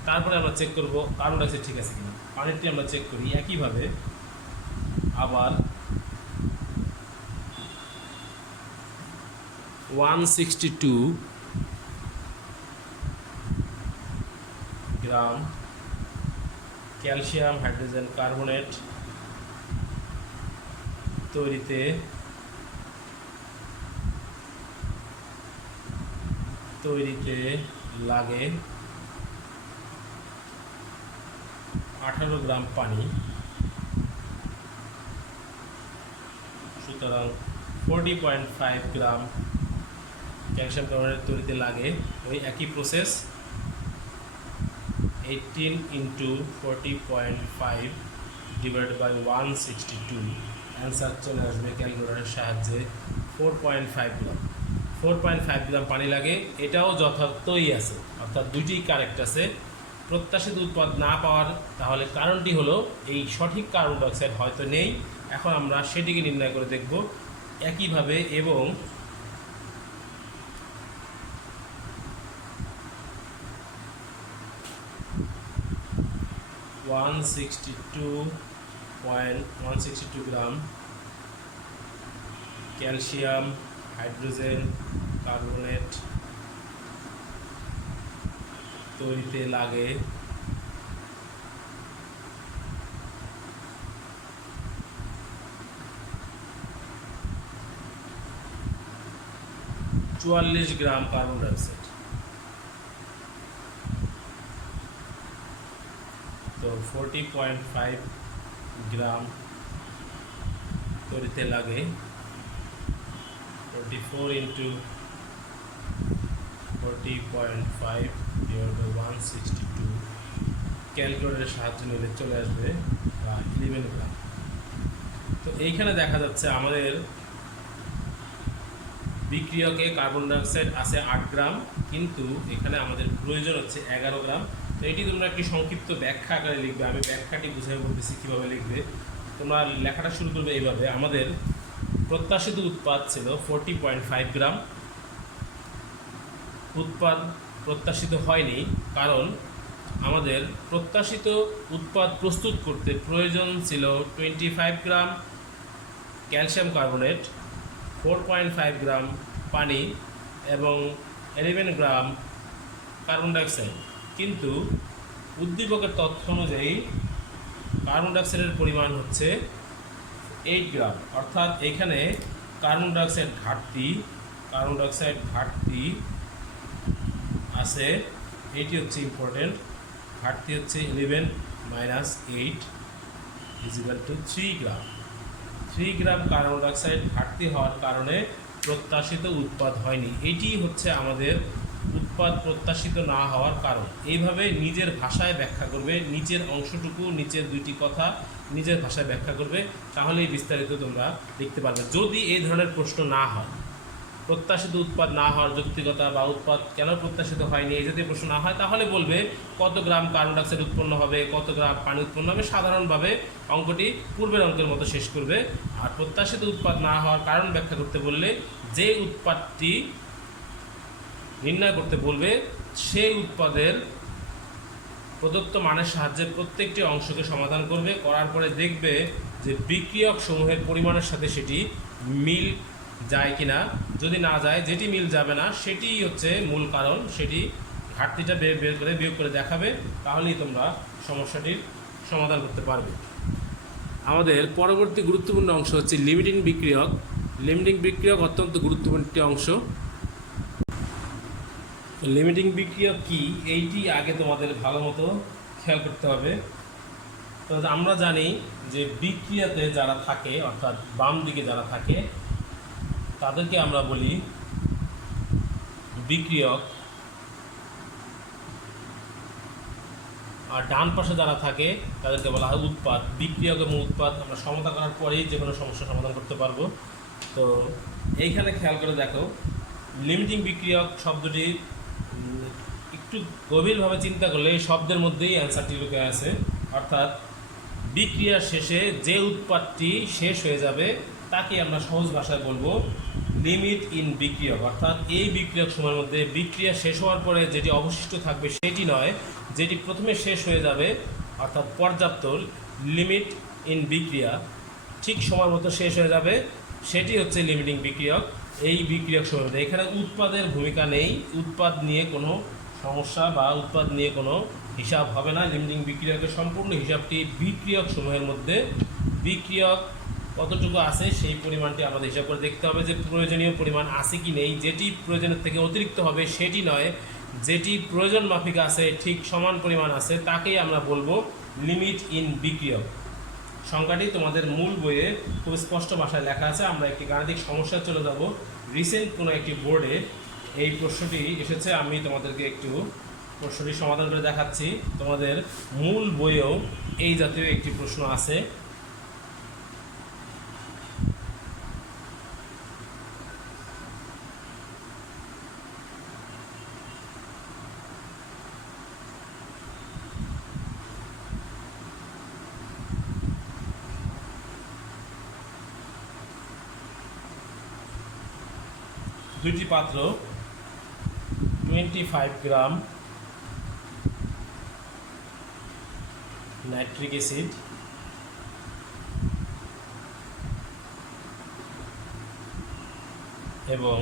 তারপরে আমরা চেক করব কার্বন ডাইঅক্সাইড ঠিক আছে কিনা। পানিটি আমরা চেক করি। একইভাবে আবার 162 গ্রাম ক্যালসিয়াম হাইড্রোজেন কার্বনেট তৈরিতে লাগে 18 গ্রাম পানি। সুতরাং 40.5 গ্রাম ক্যালসিয়াম কার্বনেট তৈরিতে লাগে ওই একই প্রসেস, 18 × 40.5 ডিভাইডেড বাই 162। অ্যান্সার চলে আসবে ক্যালকুলেটরের সাহায্যে 4.5 গ্রাম। 4.5 গ্রাম পানি লাগে, এটাও যথার্থই আছে, অর্থাৎ দুইটিই কারেক্ট আছে। প্রত্যাশিত উৎপাদ না পাওয়ার তাহলে কারণটি হলো এই সঠিক কার্বন ডাইঅক্সাইড হয়তো নেই। এখন আমরা সেটিকে নির্ণয় করে দেখব একইভাবে। এবং $162.162 গ্রাম ক্যালসিয়াম হাইড্রোজেন কার্বনেট তৈরিতে লাগে 44 গ্রাম কার্বন ডাইঅক্সাইড। তো 40.5 গ্রাম তৈরিতে লাগে 44 into 40.5 divided by 162 ক্যালকুলেটরের সাহায্য নিলে চলে আসবে 11 গ্রাম। তো এইখানে দেখা যাচ্ছে আমাদের বিক্রিয়কে কার্বন ডাইঅক্সাইড আছে 8 গ্রাম, কিন্তু এখানে আমাদের প্রয়োজন হচ্ছে 11 গ্রাম। তো এটি তোমরা একটি সংক্ষিপ্ত ব্যাখ্যা আকারে লিখবে, আমি ব্যাখ্যাটি বুঝাই বলতেছি কীভাবে লিখবে। তোমরা লেখাটা শুরু করবে এইভাবে: আমাদের প্রত্যাশিত উৎপাদ ছিল 40.5 গ্রাম, উৎপাদ প্রত্যাশিত হয়নি কারণ আমাদের প্রত্যাশিত উৎপাদ প্রস্তুত করতে প্রয়োজন ছিল 25 গ্রাম ক্যালসিয়াম কার্বনেট, 4.5 গ্রাম পানি এবং 11 গ্রাম কার্বন ডাইঅক্সাইড। কিন্তু উদ্দীপকের তথ্য অনুযায়ী কার্বন ডাইঅক্সাইডের পরিমাণ হচ্ছে 8 গ্রাম, অর্থাৎ এখানে কার্বন ডাইঅক্সাইড ঘাটতি আছে। এটি হচ্ছে ইম্পর্টেন্ট, ঘাটতি হচ্ছে 11 minus 8 = 3 গ্রাম। 3 গ্রাম কার্বন ডাইঅক্সাইড ঘাটতি হওয়ার কারণে প্রত্যাশিত উৎপাদ হয়নি। এটি হচ্ছে আমাদের উৎপাদ প্রত্যাশিত না হওয়ার কারণ। এইভাবে নিজের ভাষায় ব্যাখ্যা করবে, নিচের অংশটুকু, নিচের দুইটি কথা নিজের ভাষায় ব্যাখ্যা করবে, তাহলেই বিস্তারিত তোমরা লিখতে পারবে। যদি এই ধরনের প্রশ্ন না হয়, প্রত্যাশিত উৎপাদ না হওয়ার যৌক্তিকতা বা উৎপাদ কেন প্রত্যাশিত হয়নি এই জাতীয় প্রশ্ন না হয়, তাহলে বলবে কত গ্রাম কার্বন ডাইঅক্সাইড উৎপন্ন হবে, কত গ্রাম পানি উৎপন্ন হবে। সাধারণভাবে অঙ্কটি পূর্বের অঙ্কের মতো শেষ করবে। আর প্রত্যাশিত উৎপাদ না হওয়ার কারণ ব্যাখ্যা করতে বললে যে উৎপাদটি নির্ণয় করতে বলবে সেই উৎপাদের প্রদত্ত মানের সাহায্যে প্রত্যেকটি অংশকে সমাধান করবে। করার পরে দেখবে যে বিক্রিয়ক সমূহের পরিমাণের সাথে সেটি মিল যায় কিনা। যদি না যায়, যেটি মিল যাবে না সেটিই হচ্ছে মূল কারণ, সেটি ঘাটতিটা বিয়োগ করে দেখাবে, তাহলেই তোমরা সমস্যাটির সমাধান করতে পারবে। আমাদের পরবর্তী গুরুত্বপূর্ণ অংশ হচ্ছে লিমিটিং বিক্রিয়ক। লিমিটিং বিক্রিয়ক অত্যন্ত গুরুত্বপূর্ণ একটি অংশ। লিমিটিং বিক্রিয়ক কি, এইটি আগে তোমাদের ভালো মতো খেয়াল করতে হবে। তো আমরা জানি যে বিক্রিয়াতে যারা থাকে, অর্থাৎ বাম দিকে যারা থাকে, তাদেরকে আমরা বলি বিক্রিয়ক, আর ডান পাশে যারা থাকে তাদেরকে বলা হয় উৎপাদ। বিক্রিয়ক এবং উৎপাদ আমরা সমতা করার পরেই যে কোনো সমস্যা সমাধান করতে পারবো। তো এইখানে খেয়াল করে দেখো, লিমিটিং বিক্রিয়ক শব্দটি একটু গভীরভাবে চিন্তা করলে এই শব্দের মধ্যেই অ্যান্সারটি লুকে আছে। অর্থাৎ বিক্রিয়ার শেষে যে উৎপাদটি শেষ হয়ে যাবে তাকে আমরা সহজ ভাষায় বলবো লিমিট ইন বিক্রিয়ক। অর্থাৎ এই বিক্রিয়ক সময়ের মধ্যে বিক্রিয়া শেষ হওয়ার পরে যেটি অবশিষ্ট থাকবে সেটি নয়, যেটি প্রথমে শেষ হয়ে যাবে, অর্থাৎ পর্যাপ্ত লিমিট ইন বিক্রিয়া ঠিক সময় মতো শেষ হয়ে যাবে, সেটি হচ্ছে লিমিটিং বিক্রিয়ক। এই বিক্রিয়ক সময়ের মধ্যে এখানে উৎপাদের ভূমিকা নেই, উৎপাদ নিয়ে কোনো সমস্যা বা উৎপাদ নিয়ে কোনো হিসাব হবে না। লিমিটিং বিক্রিয়কের সম্পূর্ণ হিসাবটি বিক্রিয়ক সমূহের মধ্যে বিক্রিয়ক কতটুকু আছে সেই পরিমাণটি আমাদের হিসাব করে দেখতে হবে যে প্রয়োজনীয় পরিমাণ আছে কি নেই। যেটি প্রয়োজনের থেকে অতিরিক্ত হবে সেটি নয়, যেটি প্রয়োজন মাফিক আছে, ঠিক সমান পরিমাণ আছে, তাকেই আমরা বলবো লিমিট ইন বিক্রিয়ক। সংখ্যাটি তোমাদের মূল বইয়ে খুব স্পষ্ট ভাষায় লেখা আছে। আমরা একটি গাণিতিক সমস্যায় চলে যাব। রিসেন্ট কোনো একটি বোর্ডে এই প্রশ্নটি এসেছে, আমি তোমাদেরকে একটু প্রশ্নটি সমাধান করে দেখাচ্ছি। তোমাদের মূল বইয়েও এই জাতীয় একটি প্রশ্ন আছে। দুইটি পাত্র 25 গ্রাম নাইট্রিক অ্যাসিড এবং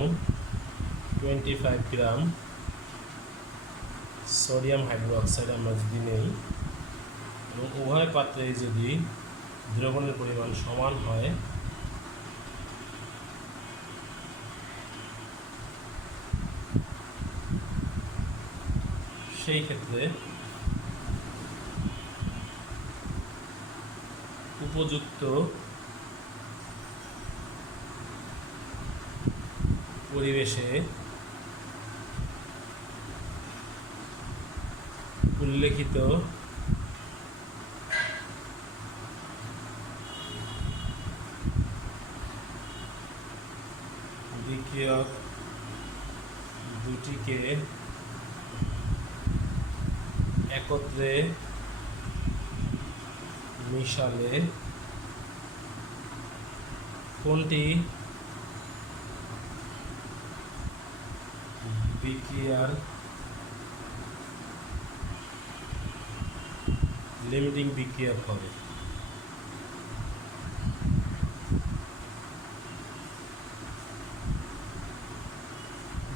25 গ্রাম সোডিয়াম হাইড্রোক্সাইড আমরা যদি নেই এবং উভয় পাত্রে যদি দ্রবণের পরিমাণ সমান হয়, সেই ক্ষেত্রে উপযুক্ত পরিবেশে উল্লেখিত বিক্রিয়ক দুটিকে একত্রে মিশালে কোনটি বিক্রিয়ার লিমিটিং বিক্রিয়ক হবে?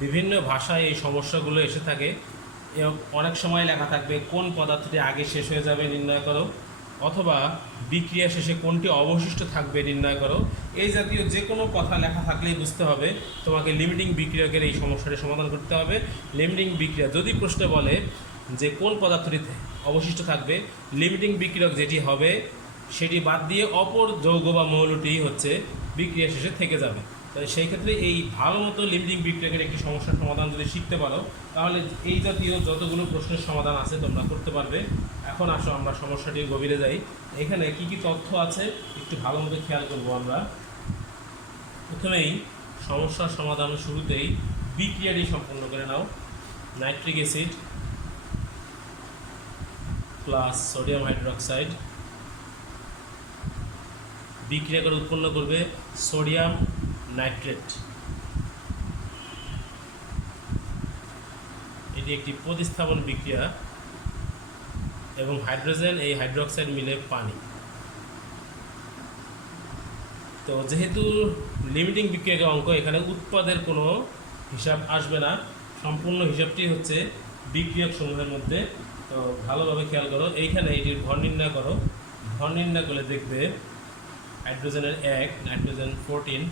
বিভিন্ন ভাষায় এই সমস্যাগুলো এসে থাকে এবং অনেক সময় লেখা থাকবে কোন পদার্থটি আগে শেষ হয়ে যাবে নির্ণয় করো, অথবা বিক্রিয়া শেষে কোনটি অবশিষ্ট থাকবে নির্ণয় করো। এই জাতীয় যে কোনো কথা লেখা থাকলেই বুঝতে হবে তোমাকে লিমিটিং বিক্রিয়কের এই সমস্যাটি সমাধান করতে হবে। লিমিটিং বিক্রিয়া যদি প্রশ্নে বলে যে কোন পদার্থটি অবশিষ্ট থাকবে, লিমিটিং বিক্রিয়ক যেটি হবে সেটি বাদ দিয়ে অপর যৌগ বা মৌলটি হচ্ছে বিক্রিয়া শেষে থেকে যাবে। তাই সেই ক্ষেত্রে এই ভালো মতো লিমিটিং বিক্রিয়কের একটি সমস্যার সমাধান যদি শিখতে পারো তাহলে এই জাতীয় যতগুলো প্রশ্নের সমাধান আছে তোমরা করতে পারবে। এখন আসো আমরা সমস্যাটির গভীরে যাই। এখানে কি কি তথ্য আছে একটু ভালো মতো খেয়াল করবো আমরা। প্রথমেই সমস্যার সমাধান শুরুতেই বিক্রিয়াটি সম্পন্ন করে নাও। Nitric acid plus sodium hydroxide বিক্রিয়া করে উৎপন্ন করবে সোডিয়াম নাইট্রেট। এটি একটি প্রতিস্থাপন বিক্রিয়া এবং হাইড্রোজেন এই হাইড্রোক্সাইড মিলে পানি। তো যেহেতু লিমিটিং বিক্রিয়ার অঙ্ক, এখানে উৎপাদের কোনো হিসাব আসবে না, সম্পূর্ণ হিসাবটি হচ্ছে বিক্রিয়ক সমূহের মধ্যে। তো ভালোভাবে খেয়াল করো, এইখানে এটির ভর নির্ণয় করো। ভর নির্ণয় করলে দেখবে হাইড্রোজেনের 1, নাইট্রোজেন 14,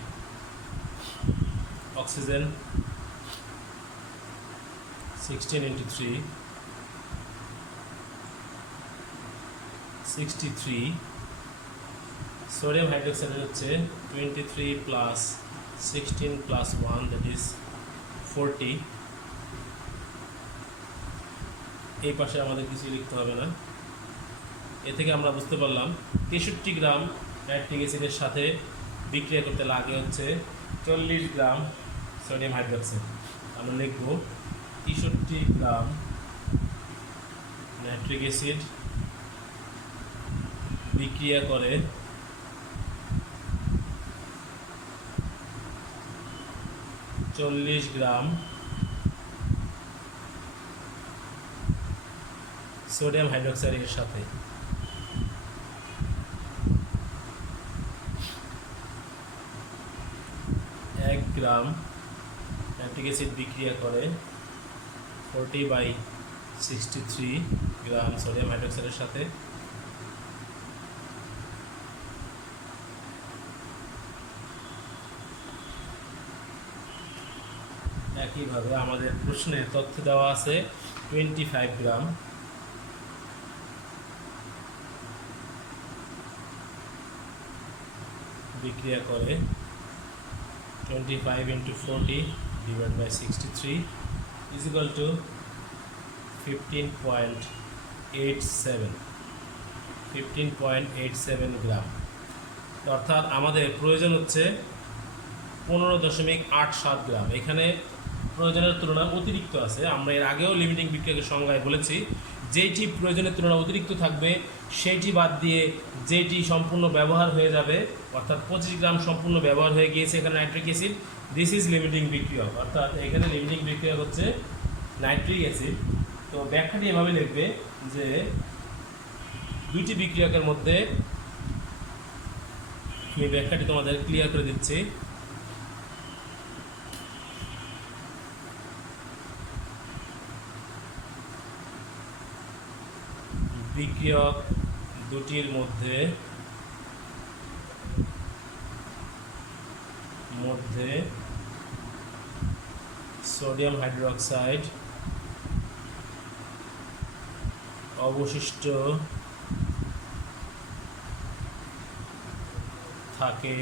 অক্সিজেন 16 × 3 63, সোডিয়াম হাইড্রোক্সাইড হচ্ছে 23 + 16 + 1 দ্যাট ইজ 40। এই পাশে আমাদের কিছু লিখতে হবে না। এ থেকে আমরা বুঝতে পারলাম 63 গ্রাম নাইট্রিক অ্যাসিডের সাথে বিক্রিয়া করতে লাগে হচ্ছে 40 গ্রাম সোডিয়াম হাইড্রোক্সাইড। আমরা লিখব 63 গ্রাম নাইট্রিক অ্যাসিড বিক্রিয়া করে 40 গ্রাম সোডিয়াম হাইড্রোক্সাইডের সাথে। 1 গ্রাম নাইট্রিক অ্যাসিড বিক্রিয়া করে 40/63 গ্রাম সোডিয়াম হাইড্রোক্সাইডের সাথে। একইভাবে আমাদের প্রশ্নে তথ্য দেওয়া আছে 25 গ্রাম বিক্রিয়া করে 25 × 40 / 63 is equal to 15.87 গ্রাম। অর্থাৎ আমাদের প্রয়োজন হচ্ছে 15.87 গ্রাম। এখানে প্রয়োজনের তুলনায় অতিরিক্ত আছে। আমরা এর আগেও লিমিটিং বিক্রিয়কের সংজ্ঞায় বলেছি যেইটি প্রয়োজনের তুলনায় অতিরিক্ত থাকবে সেইটি বাদ দিয়ে যেটি সম্পূর্ণ ব্যবহার হয়ে যাবে, অর্থাৎ 25 গ্রাম সম্পূর্ণ ব্যবহার হয়ে গিয়েছে এখানে nitric acid, this is limiting বিক্রিয়ক। অর্থাৎ এখানে লিমিটিং বিক্রিয়ক হচ্ছে নাইট্রিক অ্যাসিড। তো ব্যাখ্যাটি এভাবে লিখবে যে দুইটি বিক্রিয়কের মধ্যে, আমি ব্যাখ্যাটি তোমাদের ক্লিয়ার করে দিচ্ছি। বিক্রিয়ক দুটির মধ্যে সোডিয়াম হাইড্রোক্সাইড অবশিষ্ট থাকে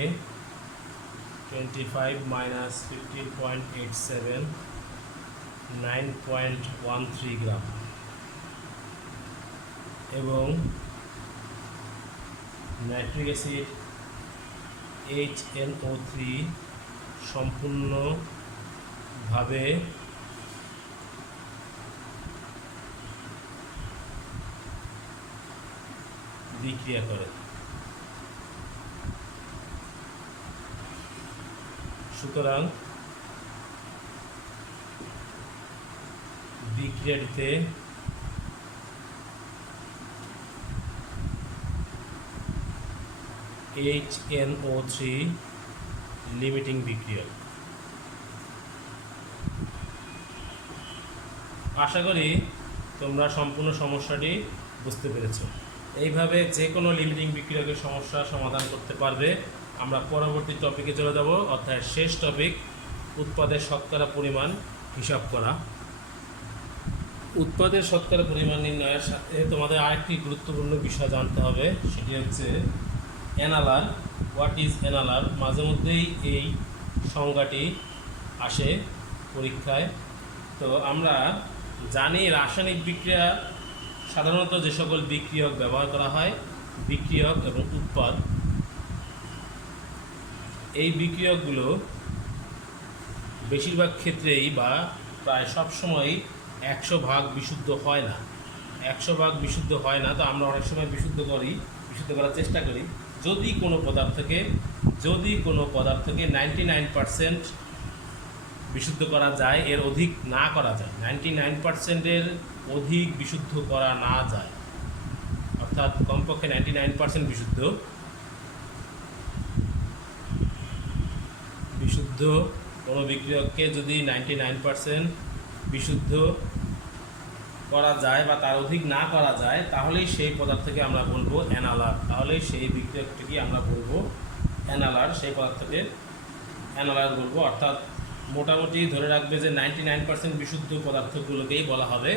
25 minus 15.87 9.13 গ্রাম এবং নাইট্রিক অ্যাসিড HNO3 সম্পূর্ণভাবে বিক্রিয়া করে। সুতরাং বিক্রিয়াটিতে HNO3 লিমিটিং বিক্রিয়া। আশা করি তোমরা সম্পূর্ণ সমস্যাটি বুঝতে পেরেছ। এইভাবে যে কোনো লিমিটিং বিক্রিয়কের সমস্যা সমাধান করতে পারবে। আমরা পরবর্তী টপিকে চলে যাব, অর্থাৎ শেষ টপিক, উৎপাদের শতকরা পরিমাণ হিসাব করা। উৎপাদের শতকরা পরিমাণ নির্ণয়ের সাথে তোমাদের আরেকটি গুরুত্বপূর্ণ বিষয় জানতে হবে, সেটি হচ্ছে এনএলআর। What is এনএলআর? মাঝে মধ্যেই এই সংজ্ঞাটি আসে পরীক্ষায়। তো আমরা জানি রাসায়নিক বিক্রিয়া সাধারণত যে সকল বিক্রিয়ক ব্যবহার করা হয়, বিক্রিয়ক এবং উৎপাদ, এই বিক্রিয়কগুলো বেশিরভাগ ক্ষেত্রেই বা প্রায় সবসময়ই 100% বিশুদ্ধ হয় না। 100% বিশুদ্ধ হয় না, তো আমরা অনেক সময় বিশুদ্ধ করার চেষ্টা করি। যদি কোনো পদার্থকে 99% বিশুদ্ধ করা যায়, এর অধিক না করা যায়, 99%-এর অধিক বিশুদ্ধ করা না যায়, অর্থাৎ কমপক্ষে 99% বিশুদ্ধ কোনো বিক্রিয়ককে যদি 99% বিশুদ্ধ করা যায় বা তার অধিক না করা যায়, তাহলেই সেই পদার্থকে আমরা বলবো এনএলআর। তাহলেই সেই বিক্রিয়কটিকে আমরা বলবো এনএলআর, সেই পদার্থকে এনএলআর বলবো। অর্থাৎ মোটামুটি ধরে রাখবে যে 99% বিশুদ্ধ পদার্থগুলোকেই বলা হবে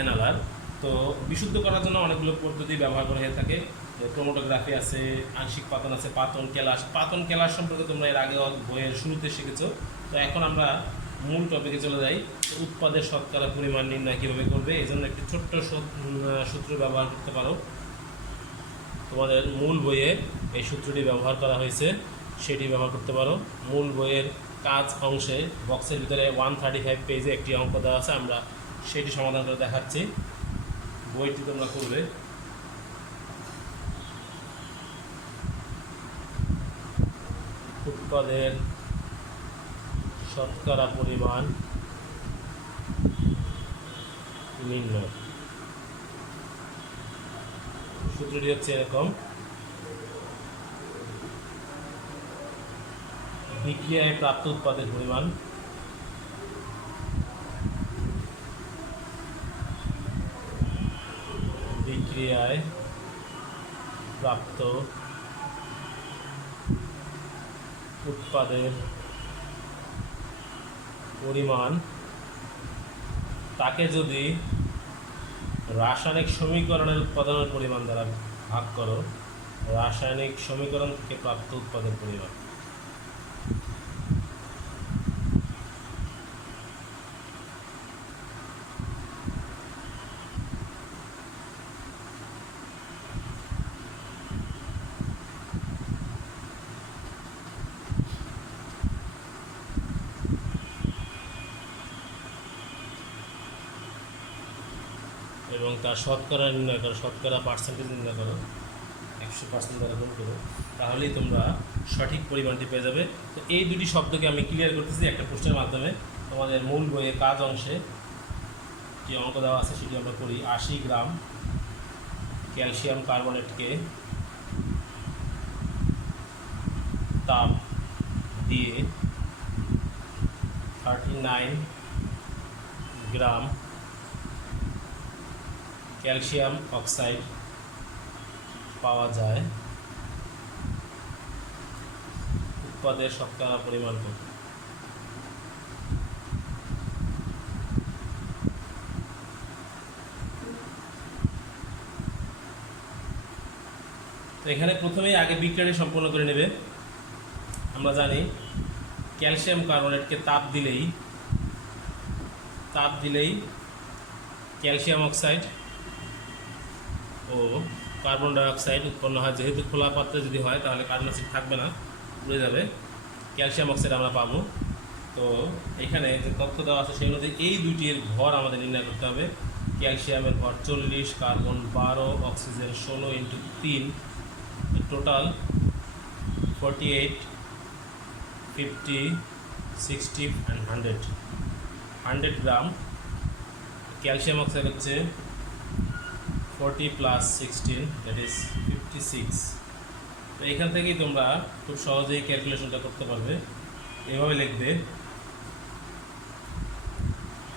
এনএলআর। তো বিশুদ্ধ করার জন্য অনেকগুলো পদ্ধতি ব্যবহার করা হয়ে থাকে। ক্রোমাটোগ্রাফি আছে, আংশিক পাতন আছে, পাতন কেলাস সম্পর্কে তোমরা এর আগে বইয়ের শুরুতে শিখেছো। তো এখন আমরা মূল টপিকে চলে যাই। উৎপাদের শতকরা পরিমাণ নির্ণয় কীভাবে করবে, এই জন্য একটি ছোট্ট সূত্র ব্যবহার করতে পারো। তোমাদের মূল বইয়ে এই সূত্রটি ব্যবহার করা হয়েছে, সেটি ব্যবহার করতে পারো। মূল বইয়ের কাজ অংশে বক্সের ভিতরে 135 পেজে একটি অঙ্ক দেওয়া আছে, আমরা সেটি সমাধান করে দেখাচ্ছি। বইটি তোমরা করবে। উৎপাদের শতকরা পরিমাণ নির্ণয়। সূত্রটি হচ্ছে এরকম: বিক্রিয়ায় প্রাপ্ত উৎপাদের পরিমাণ বিক্রিয়ায় প্রাপ্ত উৎপাদের পরিমাণ তাকে যদি রাসায়নিক সমীকরণের উৎপাদনের পরিমাণ দ্বারা ভাগ করো, রাসায়নিক সমীকরণ থেকে প্রাপ্ত উৎপাদের পরিমাণ। এবং তার শতকরা নির্ণয় করো, শতকরা পার্সেন্টেজ নির্ণয় করো, 100% দ্বারা গুণ করো, তাহলেই তোমরা সঠিক পরিমাণটি পেয়ে যাবে। তো এই দুটি শব্দকে আমি ক্লিয়ার করতেছি একটা প্রশ্নের মাধ্যমে। তোমাদের মূল বইয়ে কাজ অংশে যে অঙ্ক দেওয়া আছে সেটি আমরা করি। 80 গ্রাম ক্যালসিয়াম কার্বনেটকে তাপ দিয়ে 39 গ্রাম ক্যালসিয়াম অক্সাইড পাওয়া যায়। উৎপাদের শতকরা পরিমাণ কত? তো এখানে প্রথমেই আগে বিক্রিয়াটি সম্পূর্ণ করে নেবে। আমরা জানি ক্যালসিয়াম কার্বনেটকে তাপ দিলেই ক্যালসিয়াম অক্সাইড ও কার্বন ডাইঅক্সাইড উৎপন্ন হয়। যেহেতু খোলা পাত্রে যদি হয় তাহলে কার্বন অ্যাসিড থাকবে না, উড়ে যাবে, ক্যালসিয়াম অক্সাইড আমরা পাবো। তো এখানে যে তথ্য দেওয়া আছে সেই অনুযায়ী এই দুটির ভর আমাদের নির্ণয় করতে হবে। ক্যালসিয়ামের ভর 40, carbon 12, oxygen 16 into 3, total 48, 50, 60 and 100 gram. Calcium oxide হচ্ছে 40 প্লাস 16, দ্যাট ইজ 56। তো এখান থেকেই তোমরা খুব সহজেই ক্যালকুলেশনটা করতে পারবে। এভাবে লিখবে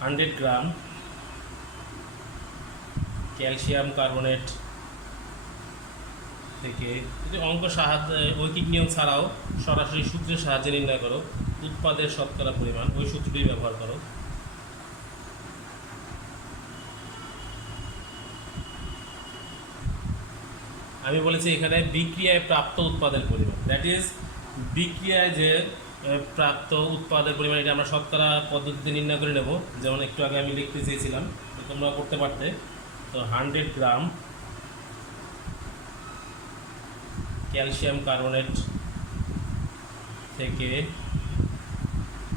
100 গ্রাম ক্যালসিয়াম কার্বনেট থেকে, যদি অঙ্ক সাহায্যে ঐকিক নিয়ম ছাড়াও সরাসরি সূত্রের সাহায্যে নির্ণয় করো উৎপাদের শতকরা পরিমাণ, ওই সূত্রটি ব্যবহার করো। আমি বলেছি এখানে বিক্রিয়ায় প্রাপ্ত উৎপাদের পরিমাণ, দ্যাট ইজ বিক্রিয়ায় যে প্রাপ্ত উৎপাদের পরিমাণ, এটা আমরা শতকরা পদ্ধতিতে নির্ণয় করে নেব। যেমন একটু আগে আমি লিখতে চেয়েছিলাম, তোমরা করতে পারতে। তো 100 গ্রাম ক্যালসিয়াম কার্বনেট থেকে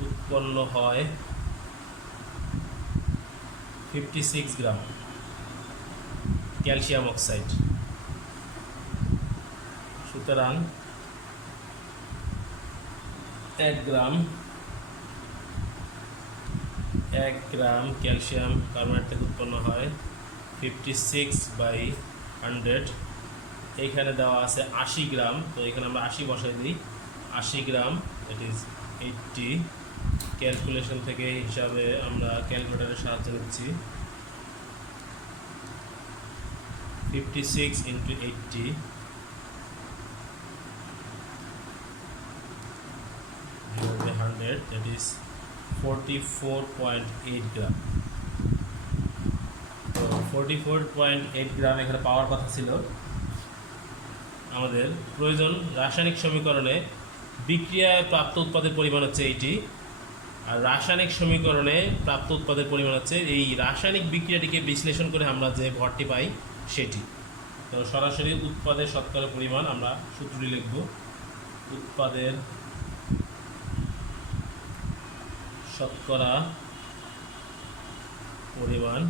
উৎপন্ন হয় 56 গ্রাম ক্যালসিয়াম অক্সাইড। সুতরাং 1 গ্রাম ক্যালসিয়াম কার্বনেট থেকে উৎপন্ন হয় 56/100। এইখানে দেওয়া আছে 80 গ্রাম, তো এখানে আমরা 80 বসাই দিই। 80 গ্রাম ইট ইজ 80। ক্যালকুলেশন থেকে হিসাবে আমরা ক্যালকুলেটরের সাহায্য নিচ্ছি। 56 ইন্টু 80 100, that is 44.8 গ্রাম। তো 44.8 গ্রাম এখানে পাওয়ার কথা ছিল। আমাদের প্রয়োজন রাসায়নিক সমীকরণে বিক্রিয়ায় প্রাপ্ত উৎপাদের পরিমাণ হচ্ছে এইটি, আর রাসায়নিক সমীকরণে প্রাপ্ত উৎপাদের পরিমাণ হচ্ছে এই রাসায়নিক বিক্রিয়াটিকে বিশ্লেষণ করে আমরা যে ভরটি পাই সেটি। তো সরাসরি উৎপাদের শতকরা পরিমাণ আমরা সূত্রটি লিখব। উৎপাদের শতকরা পরিমাণ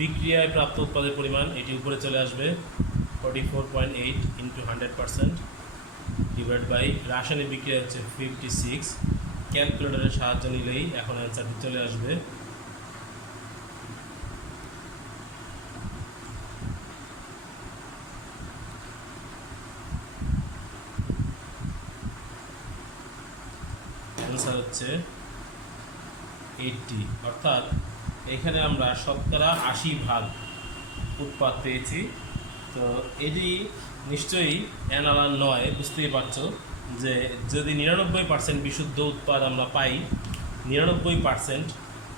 বিক্রিয়ায় প্রাপ্ত উৎপাদের পরিমাণ, এটি উপরে চলে আসবে 44.8 ইন্টু 100% ডিভাইড বাই রাসায়নিক বিক্রিয়া হচ্ছে 56। ক্যালকুলেটরের সাহায্য নিলেই এখন অ্যান্সারটি চলে আসবে। অ্যান্সার হচ্ছে 80, অর্থাৎ এখানে আমরা শতকরা 80% উৎপাদ পেয়েছি। তো এটি নিশ্চয়ই অ্যানালার নয়, বুঝতেই পারছো যে যদি 99% বিশুদ্ধ উৎপাদ আমরা পাই, 99%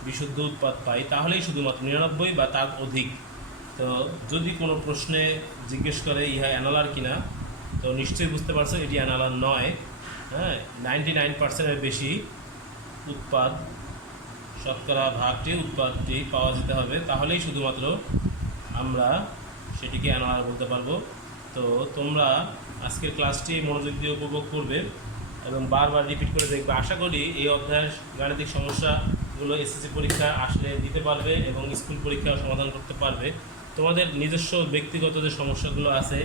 বিশুদ্ধ উৎপাদ পাই, তাহলেই শুধুমাত্র 99 বা তার অধিক। তো যদি কোনো প্রশ্নে জিজ্ঞেস করে ইহা অ্যানালার কিনা, তো নিশ্চয়ই বুঝতে পারছো এটি অ্যানালার নয়। হ্যাঁ, 99%-এর বেশি উৎপাদ শতকরা ভাগটি উৎপাদটি পাওয়া যেতে হবে, তাহলেই শুধুমাত্র আমরা সেটিকে অ্যানালার বলতে পারবো। তো তোমরা আজকের ক্লাসটি মনোযোগ দিয়ে উপভোগ করবে এবং বারবার রিপিট করে দেখবে। আশা করি এই অধ্যায়ের গাণিতিক সমস্যাগুলো এসএসসি পরীক্ষা আসলে দিতে পারবে এবং স্কুল পরীক্ষাও সমাধান করতে পারবে। তোমাদের নিজস্ব ব্যক্তিগত যে সমস্যাগুলো আছে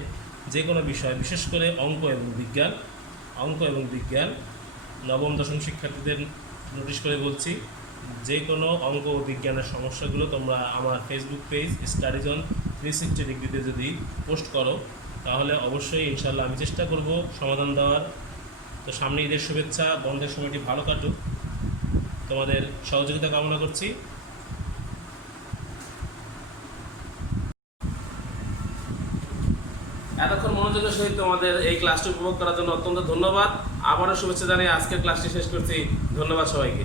যে কোনো বিষয়, বিশেষ করে অঙ্ক এবং বিজ্ঞান নবম দশম শিক্ষার্থীদের নোটিশ করে বলছি, যে কোনো অঙ্ক ও বিজ্ঞানের সমস্যাগুলো তোমরা আমার ফেসবুক পেজ স্টাডিজ অন 360 ডিগ্রিতে যদি পোস্ট করো তাহলে অবশ্যই ইনশাল্লাহ আমি চেষ্টা করব সমাধান দেওয়ার। তো সামনে ঈদের শুভেচ্ছা, বন্ধের সময়টি ভালো কাটুক, তোমাদের সহযোগিতা কামনা করছি। এতক্ষণ মনোযোগের সহিত তোমাদের এই ক্লাসটি উপভোগ করার জন্য অত্যন্ত ধন্যবাদ। আবারও শুভেচ্ছা জানিয়ে আজকের ক্লাসটি শেষ করছি। ধন্যবাদ সবাইকে।